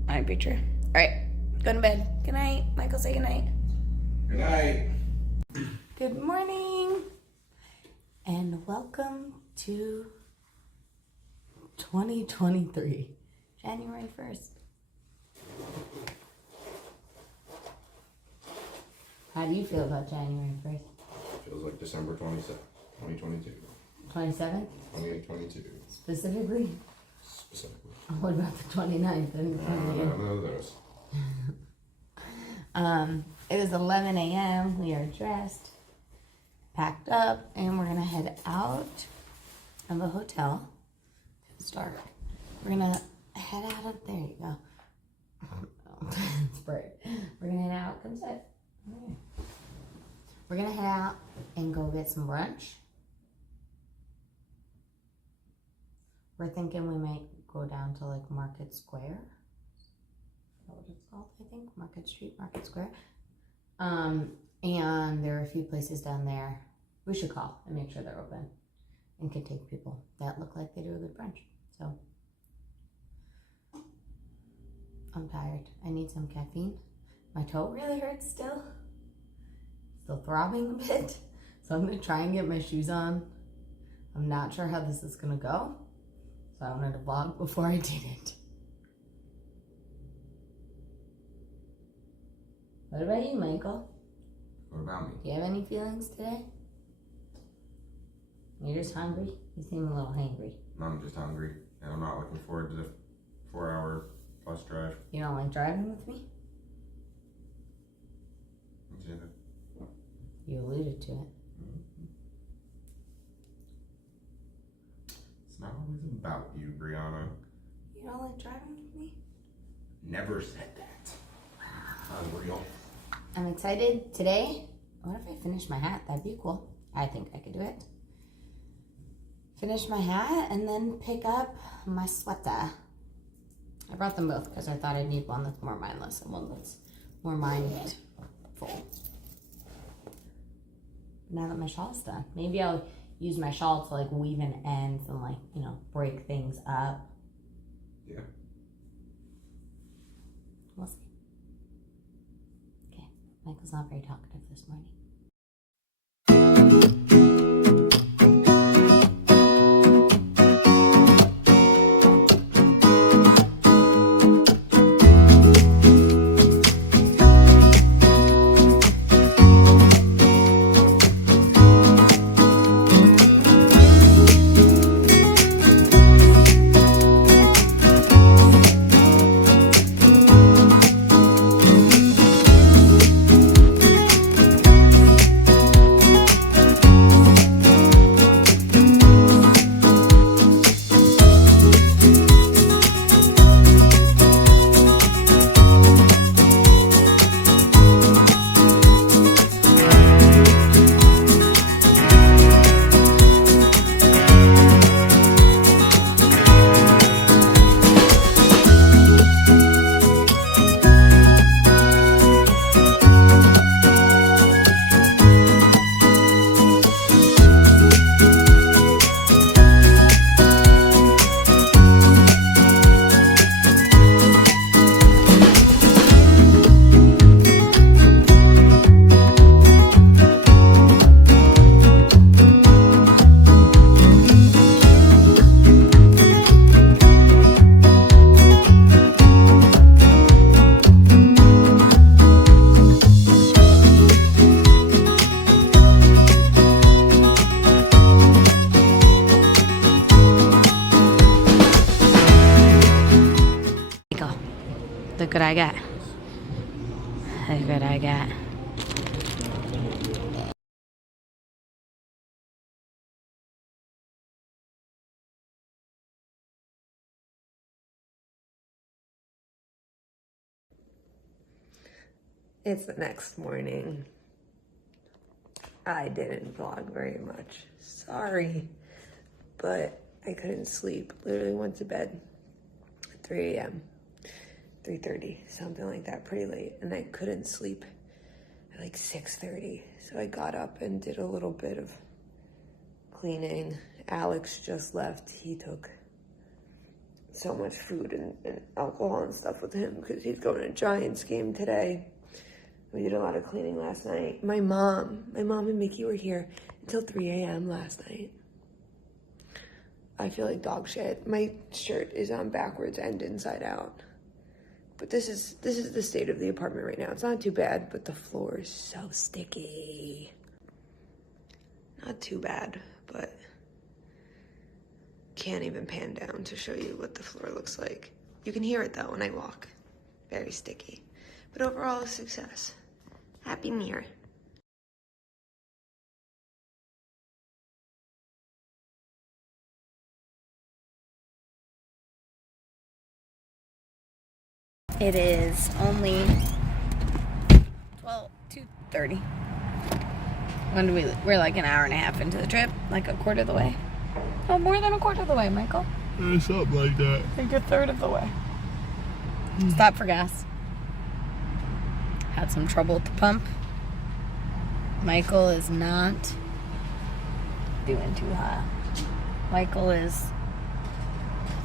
Might be true. All right, go to bed. Good night. Michael, say good night. Good night. Good morning, and welcome to 2023, January 1st. How do you feel about January 1st? Feels like December 27th, 2022. 27th? 2822. Specifically? Specifically. What about the 29th and the 28th? None of those. It is 11 a.m. We are dressed, packed up, and we're gonna head out of the hotel. It's dark. We're gonna head out of, there you go. It's bright. We're gonna head out, come sit. We're gonna head out and go get some brunch. We're thinking we might go down to like Market Square. Is that what it's called? I think Market Street, Market Square. And there are a few places down there we should call and make sure they're open and can take people that look like they do a good brunch. So I'm tired. I need some caffeine. My toe really hurts still throbbing a bit. So I'm gonna try and get my shoes on. I'm not sure how this is gonna go, so I wanted to vlog before I did it. What about you, Michael? What about me? Do you have any feelings today? You're just hungry? You seem a little hangry. No, I'm just hungry, and I'm not looking forward to the 4-hour plus drive. You don't like driving with me? Yeah. You alluded to it. It's not always about you, Brianna. You don't like driving with me? Never said that. Unreal. I'm excited today. What if I finish my hat? That'd be cool. I think I could do it. Finish my hat and then pick up my sweater. I brought them both because I thought I'd need one that's more mindless and one that's more mindful. Now that my shawl's done, maybe I'll use my shawl to like weave in ends and like, you know, break things up. Yeah. We'll see. Okay, Michael's not very talkative this morning. Michael, look what I got. Look what I got. It's the next morning. I didn't vlog very much. Sorry. But I couldn't sleep. Literally went to bed at 3 a.m. 3:30, something like that, pretty late. And I couldn't sleep at like 6:30. So I got up and did a little bit of cleaning. Alex just left. He took so much food and alcohol and stuff with him because he's going to a Giants game today. We did a lot of cleaning last night. My mom and Mickey were here until 3 a.m. last night. I feel like dog shit. My shirt is on backwards and inside out. But this is the state of the apartment right now. It's not too bad, but the floor is so sticky. Not too bad, but can't even pan down to show you what the floor looks like. You can hear it though when I walk. Very sticky. But overall, a success. Happy New Year. It is only 2:30. When do we're like an hour and a half into the trip, like a quarter of the way. Oh, more than a quarter of the way, Michael. Something like that. I think a third of the way. Stop for gas. Had some trouble at the pump. Michael is not doing too hot. Michael is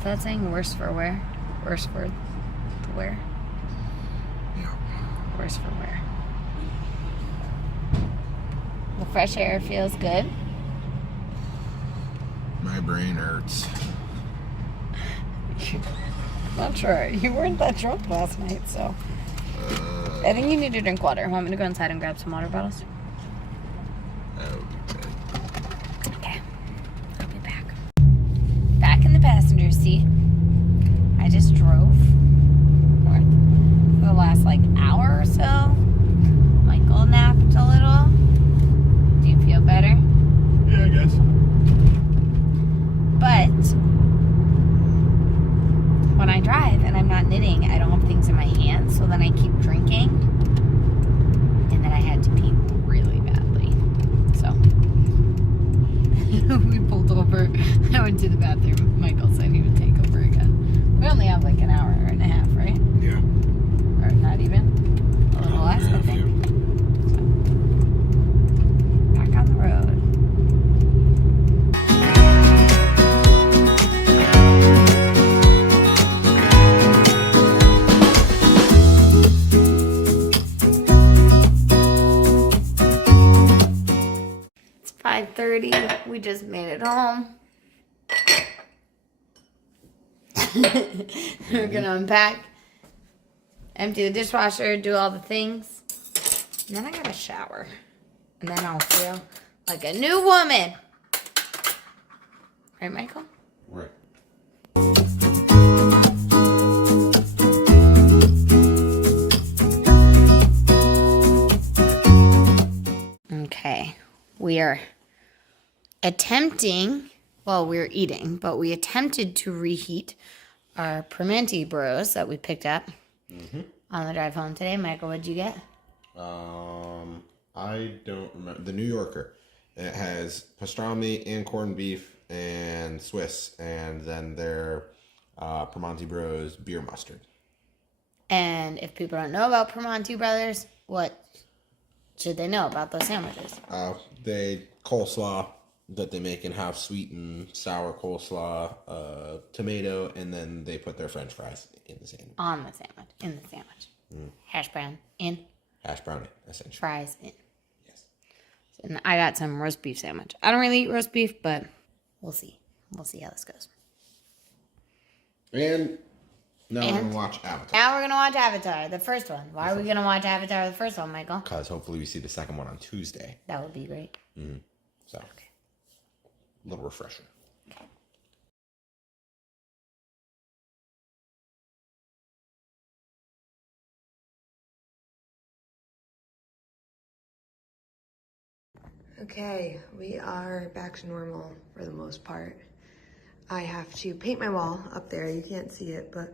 that saying worse for wear? Worse for the wear? Yeah. Worse for wear. The fresh air feels good. My brain hurts. Not sure. You weren't that drunk last night, so. I think you need to drink water. Want me to go inside and grab some water bottles? That would be good. Okay. I'll be back. Back in the passenger seat. I just drove north for the last like hour or so. Michael napped a little. Do you feel better? Yeah, I guess. But when I drive and I'm not knitting, I don't have things in my hands, so then I keep drinking. And then I had to pee really badly. So we pulled over. I went to the bathroom. Michael said he would take over again. We only have like an hour and a half, right? Yeah. Or not even. A little less, I think. So, back on the road. It's 5:30. We just made it home. We're gonna unpack, empty the dishwasher, do all the things, and then I gotta shower, and then I'll feel like a new woman. Right, Michael? Right. Okay, we are attempting, well, we're eating, but we attempted to reheat our Pimenti bros that we picked up on the drive home today. Michael, what'd you get? I don't remember. The New Yorker. It has pastrami and corned beef and Swiss, and then their Pimenti Bros beer mustard. And if people don't know about Pimenti Brothers, what should they know about those sandwiches? They coleslaw that they make in half sweet and sour coleslaw, tomato, and then they put their French fries in the sandwich. On the sandwich, in the sandwich. Hash brown in, Hash brownie, essentially. fries in. Yes. And I got some roast beef sandwich. I don't really eat roast beef, but we'll see. We'll see how this goes. And now we're going to watch Avatar. Now we're going to watch Avatar, the first one. Why are we going to watch Avatar, the first one, Michael? Because hopefully we see the second one on Tuesday. That would be great. So, Okay. a little refresher. Okay, we are back to normal for the most part. I have to paint my wall up there. You can't see it, but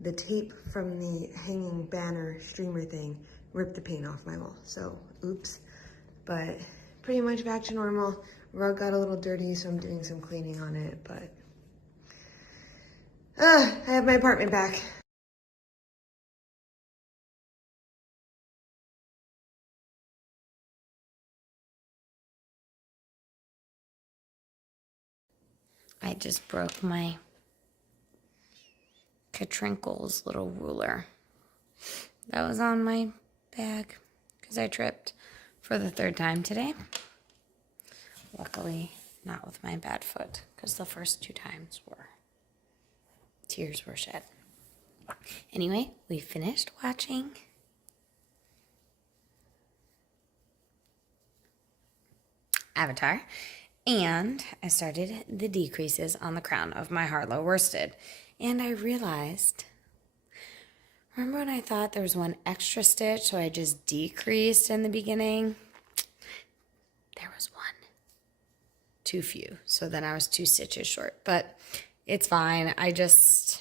the tape from the hanging banner streamer thing ripped the paint off my wall. So, oops. But pretty much back to normal. Rug got a little dirty, so I'm doing some cleaning on it, but I have my apartment back. I just broke my Katrinkle's little ruler. That was on my bag because I tripped for the 3rd time today. Luckily, not with my bad foot because the first 2 times tears were shed. Anyway, we finished watching Avatar, and I started the decreases on the crown of my Harlow Worsted, and I realized, remember when I thought there was 1 extra stitch, so I just decreased in the beginning? There was 1. Too few, so then I was 2 stitches short, but it's fine. It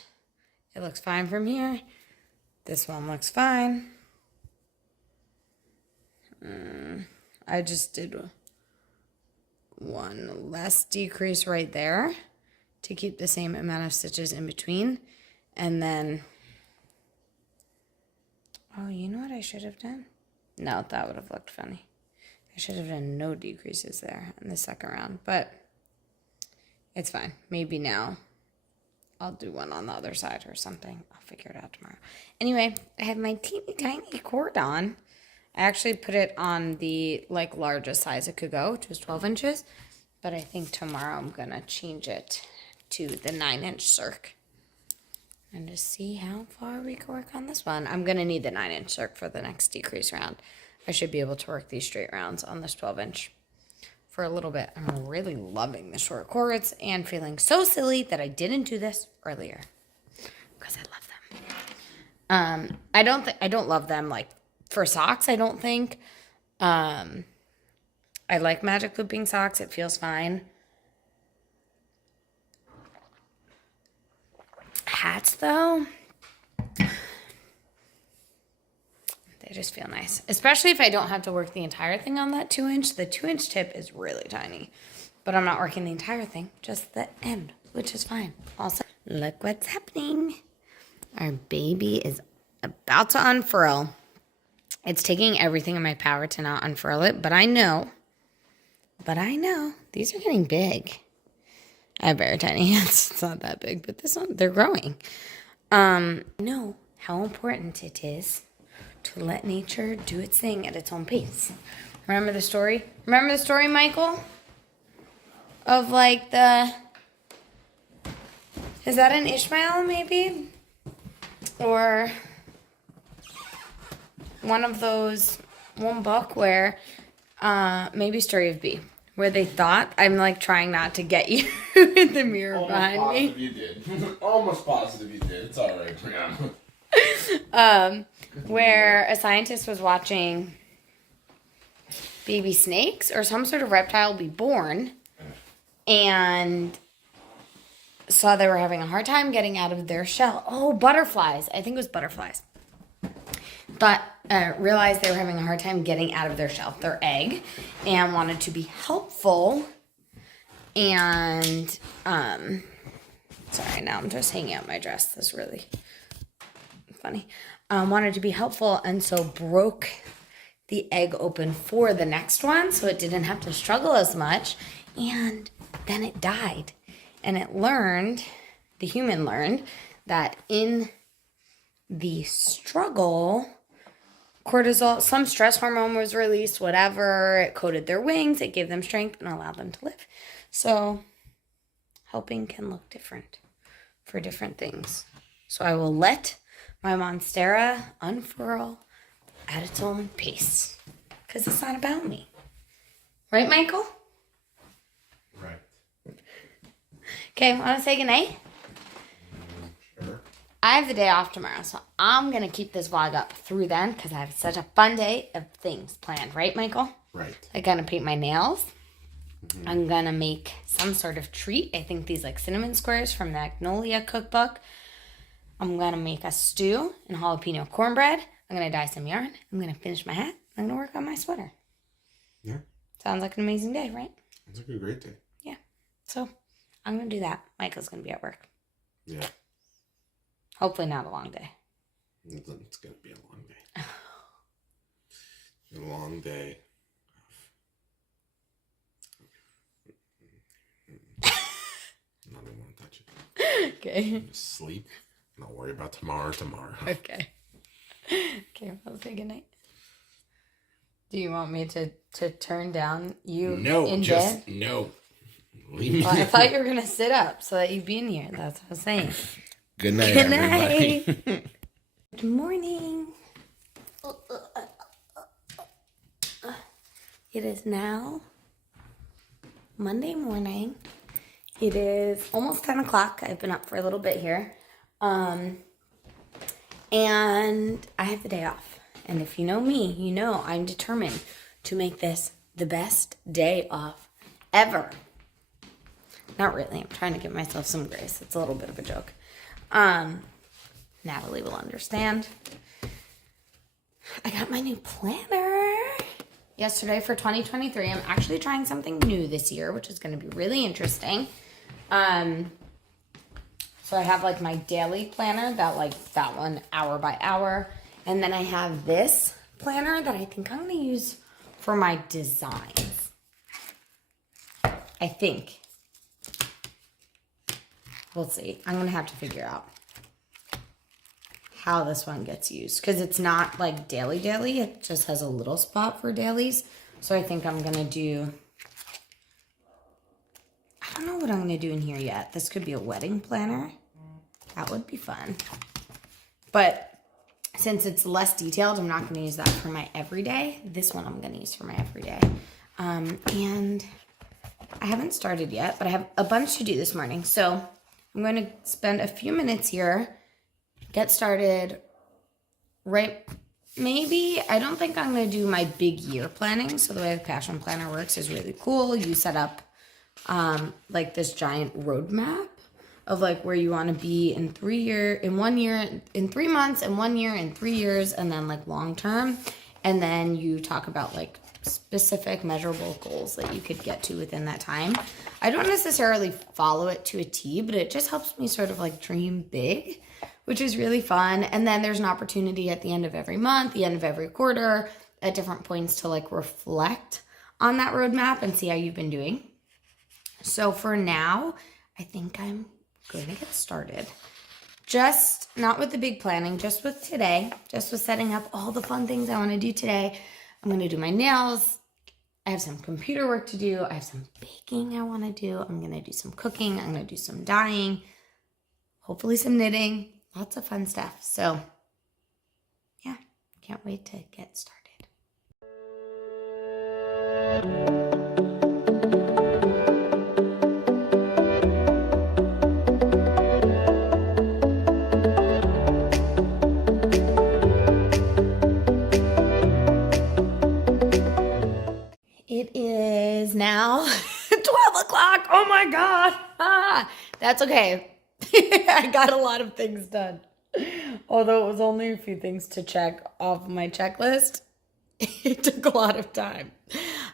looks fine from here. This one looks fine. I just did 1 less decrease right there to keep the same amount of stitches in between. And then, oh, you know what I should have done? No, that would have looked funny. I should have done no decreases there in the second round, but it's fine. Maybe now I'll do 1 on the other side or something. I'll figure it out tomorrow. Anyway, I have my teeny tiny cord on. I actually put it on the largest size it could go, which was 12 inches. But I think tomorrow I'm going to change it to the 9-inch circ. And just see how far we can work on this one. I'm going to need the 9-inch circ for the next decrease round. I should be able to work these straight rounds on this 12-inch for a little bit. I'm really loving the short cords and feeling so silly that I didn't do this earlier because I love them. I don't love them for socks. I don't think. I like magic looping socks. It feels fine. Hats though, they just feel nice, especially if I don't have to work the entire thing on that 2-inch. The 2-inch tip is really tiny, but I'm not working the entire thing, just the end, which is fine. Also, look what's happening. Our baby is about to unfurl. It's taking everything in my power to not unfurl it, but I know these are getting big. I have very tiny hands. It's not that big, but this one, they're growing. I know how important it is to let nature do its thing at its own pace. Remember the story? Remember the story, Michael? Of is that an Ishmael maybe? Or one of those, one book where, maybe Story of B, where they thought, I'm trying not to get you in the mirror Almost behind positive me. you did. Almost positive you did. It's all right, Brianna. Where a scientist was watching baby snakes or some sort of reptile be born and saw they were having a hard time getting out of their shell. Oh, butterflies. I think it was butterflies. But realized they were having a hard time getting out of their shell, their egg, and wanted to be helpful. And, sorry, now I'm just hanging out my dress. That's really funny. Wanted to be helpful, and so broke the egg open for the next one so it didn't have to struggle as much. And then it died. And it learned, the human learned, that in the struggle, cortisol, some stress hormone was released, whatever. It coated their wings, it gave them strength and allowed them to live. So helping can look different for different things. So I will let my monstera unfurl at its own pace because it's not about me. Right, Michael? Right. Okay, want to say goodnight? Sure. I have the day off tomorrow, so I'm going to keep this vlog up through then because I have such a fun day of things planned. Right, Michael? Right. I'm gonna paint my nails. I'm gonna make some sort of treat. I think these like cinnamon squares from the Magnolia cookbook. I'm gonna make a stew and jalapeno cornbread. I'm gonna dye some yarn. I'm gonna finish my hat. I'm gonna work on my sweater. Yeah. Sounds like an amazing day, right? It's like a great day. Yeah. So I'm gonna do that. Michael's gonna be at work. Yeah. Hopefully not a long day. It's gonna be a long day. A long day. I don't want to touch it. Okay. Just sleep. And I'll worry about tomorrow. Okay. Okay, well, say goodnight. Do you want me to turn down you in bed? No. Leave me. Well, I thought you were going to sit up so that you'd be in here. That's what I was saying. Good night, Good everybody. night. Good morning. It is now Monday morning. It is almost 10 o'clock. I've been up for a little bit here. And I have the day off. And if you know me, you know I'm determined to make this the best day off ever. Not really. I'm trying to give myself some grace. It's a little bit of a joke. Natalie will understand. I got my new planner yesterday for 2023. I'm actually trying something new this year, which is going to be really interesting. So I have like my daily planner, that one hour by hour. And then I have this planner that I think I'm going to use for my designs. I think. We'll see. I'm going to have to figure out how this one gets used. Because it's not like daily. It just has a little spot for dailies. So I think I'm going to do... I don't know what I'm going to do in here yet. This could be a wedding planner. That would be fun. But since it's less detailed, I'm not going to use that for my everyday. This one I'm going to use for my everyday. And I haven't started yet, but I have a bunch to do this morning. So I'm going to spend a few minutes here, get started right. Maybe, I don't think I'm going to do my big year planning. So the way the Passion Planner works is really cool. You set up like this giant roadmap of like where you want to be in 1 year, in 3 months, and 1 year, and 3 years, and then like long term. And then you talk about like specific measurable goals that you could get to within that time. I don't necessarily follow it to a T, but it just helps me sort of like dream big, which is really fun. And then there's an opportunity at the end of every month, the end of every quarter, at different points to like reflect on that roadmap and see how you've been doing. So for now, I think I'm going to get started. Just not with the big planning, just with today, just with setting up all the fun things I want to do today. I'm going to do my nails. I have some computer work to do. I have some baking I want to do. I'm going to do some cooking. I'm going to do some dyeing, hopefully some knitting, lots of fun stuff. So yeah, can't wait to get started. It is now 12 o'clock. Oh my God. That's okay. I got a lot of things done. Although it was only a few things to check off my checklist, it took a lot of time.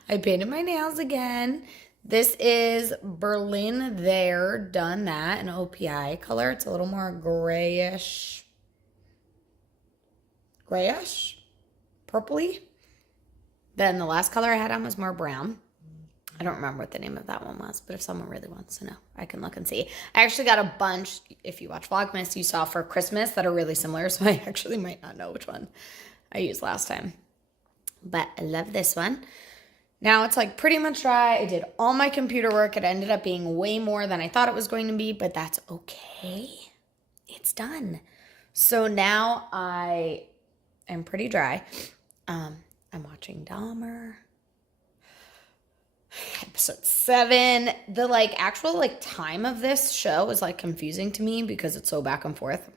I painted my nails again. This is Berlin There, Done That, an OPI color. It's a little more grayish, purpley. Then the last color I had on was more brown. I don't remember what the name of that one was, but if someone really wants to know, I can look and see. I actually got a bunch, if you watch Vlogmas, you saw for Christmas that are really similar, so I actually might not know which one I used last time. But I love this one. Now it's like pretty much dry. I did all my computer work. It ended up being way more than I thought it was going to be, but that's okay. It's done. So now I am pretty dry. I'm watching Dahmer. Episode 7. The actual time of this show is confusing to me because it's so back and forth.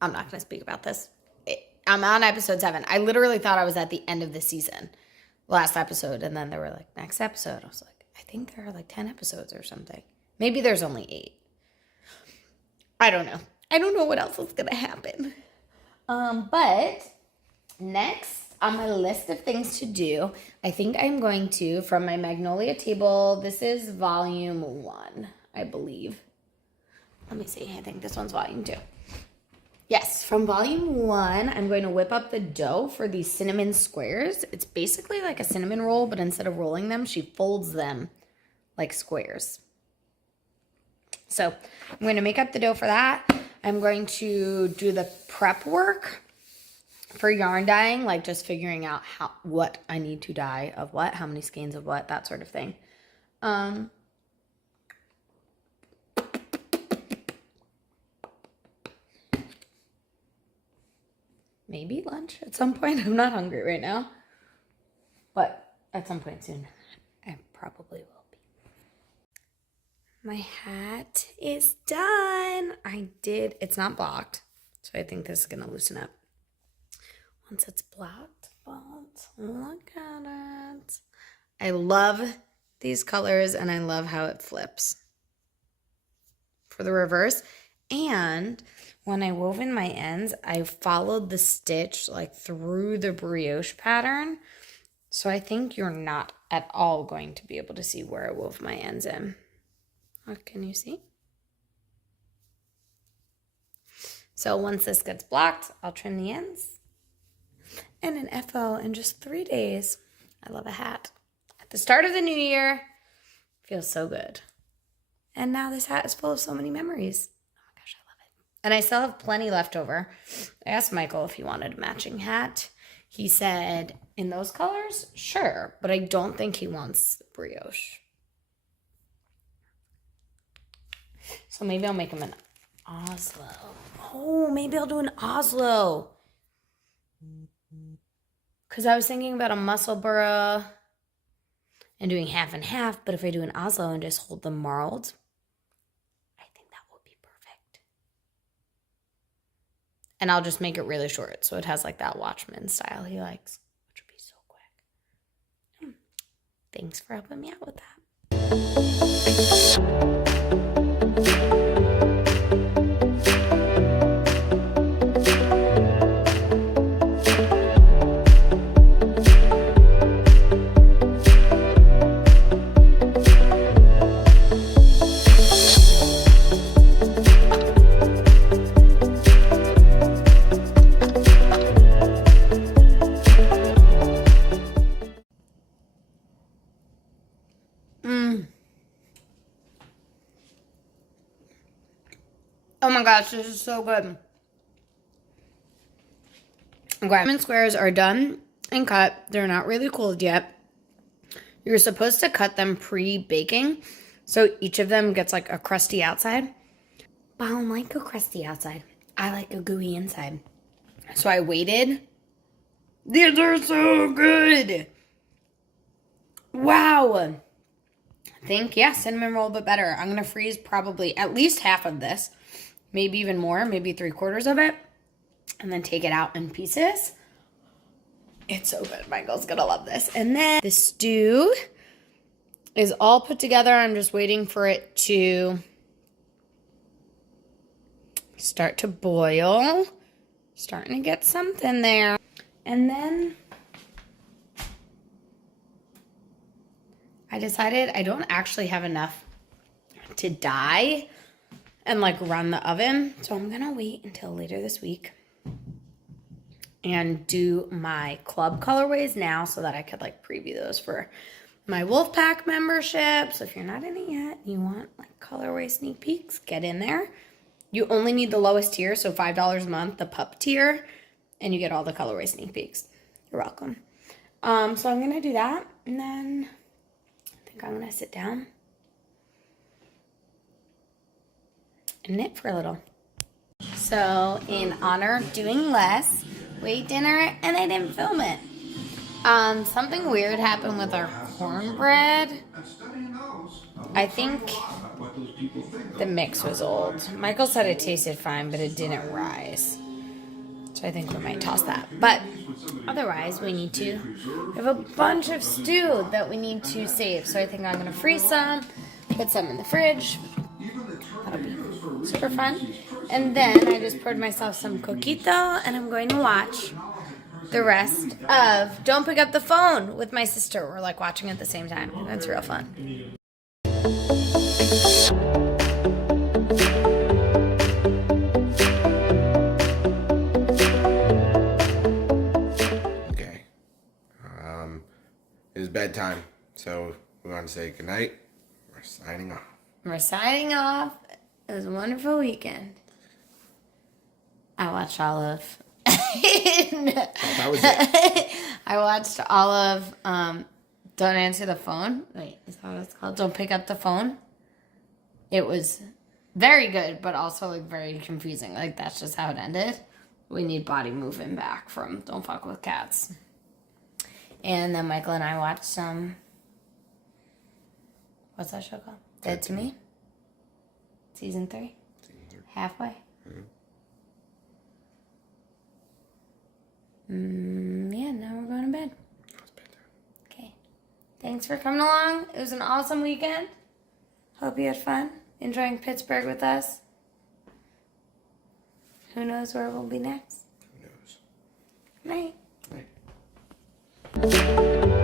I'm not going to speak about this. I'm on episode 7. I literally thought I was at the end of the season, last episode. And then they were like, next episode. I was like, I think there are like 10 episodes or something. Maybe there's only 8. I don't know. I don't know what else is going to happen. But next on my list of things to do, I think I'm going to, from my Magnolia table, this is volume 1, I believe. Let me see. I think this one's volume 2. Yes, from volume 1, I'm going to whip up the dough for these cinnamon squares. It's basically like a cinnamon roll, but instead of rolling them, she folds them like squares. So I'm going to make up the dough for that. I'm going to do the prep work for yarn dyeing, like just figuring out what I need to dye of what, how many skeins of what, that sort of thing. Maybe lunch at some point. I'm not hungry right now, but at some point soon, I probably will be. My hat is done. It's not blocked, so I think this is gonna loosen up once it's blocked, but look at it. I love these colors and I love how it flips for the reverse. And when I wove in my ends, I followed the stitch like through the brioche pattern. So I think you're not at all going to be able to see where I wove my ends in. What can you see? So once this gets blocked, I'll trim the ends. And an FO in just 3 days. I love a hat. At the start of the new year, feels so good. And now this hat is full of so many memories. And I still have plenty left over. I asked Michael if he wanted a matching hat. He said, in those colors, sure, but I don't think he wants brioche. So maybe I'll make him an Oslo. Oh, maybe I'll do an Oslo. Because I was thinking about a Musselburgh and doing half and half, but if I do an Oslo and just hold them marled, and I'll just make it really short so it has like that Watchman style he likes, which would be so quick. Thanks for helping me out with that. Oh my gosh, this is so good. Okay, lemon squares are done and cut. They're not really cooled yet. You're supposed to cut them pre-baking, so each of them gets like a crusty outside. But I don't like a crusty outside. I like a gooey inside. So I waited. These are so good. Wow. I think, yeah, cinnamon roll, but better. I'm going to freeze probably at least half of this. Maybe even more, maybe 3/4 of it. And then take it out in pieces. It's so good. Michael's going to love this. And then the stew is all put together. I'm just waiting for it to start to boil. Starting to get something there. And then I decided I don't actually have enough to dye and like run the oven. So I'm gonna wait until later this week and do my club colorways now so that I could like preview those for my Wolfpack membership. So if you're not in it yet, you want like colorway sneak peeks, get in there. You only need the lowest tier, so $5 a month, the pup tier, and you get all the colorway sneak peeks. You're welcome. So I'm gonna do that, and then I think I'm gonna sit down and knit for a little. So in honor of doing less, we ate dinner and I didn't film it. Something weird happened with our cornbread. I think the mix was old. Michael said it tasted fine, but it didn't rise. So I think we might toss that. But otherwise, we need to have a bunch of stew that we need to save. So I think I'm going to freeze some, put some in the fridge. That'll be super fun. And then I just poured myself some coquito, and I'm going to watch the rest of Don't Pick Up the Phone with my sister. We're like watching at the same time. That's real fun. Okay. It is bedtime, so we want to say goodnight. We're signing off. We're signing off. It was a wonderful weekend. I watched all of... That was it. I watched all of Don't Answer the Phone. Wait, is that what it's called? Don't Pick Up the Phone. It was very good, but also like very confusing. Like that's just how it ended. We need body moving back from Don't Fuck with Cats. And then Michael and I watched some... What's that show called? Dead to Me? Season 3? Halfway? Yeah, now we're going to bed. Okay. Thanks for coming along. It was an awesome weekend. Hope you had fun enjoying Pittsburgh with us. Who knows where we'll be next? Who knows? Night. Night.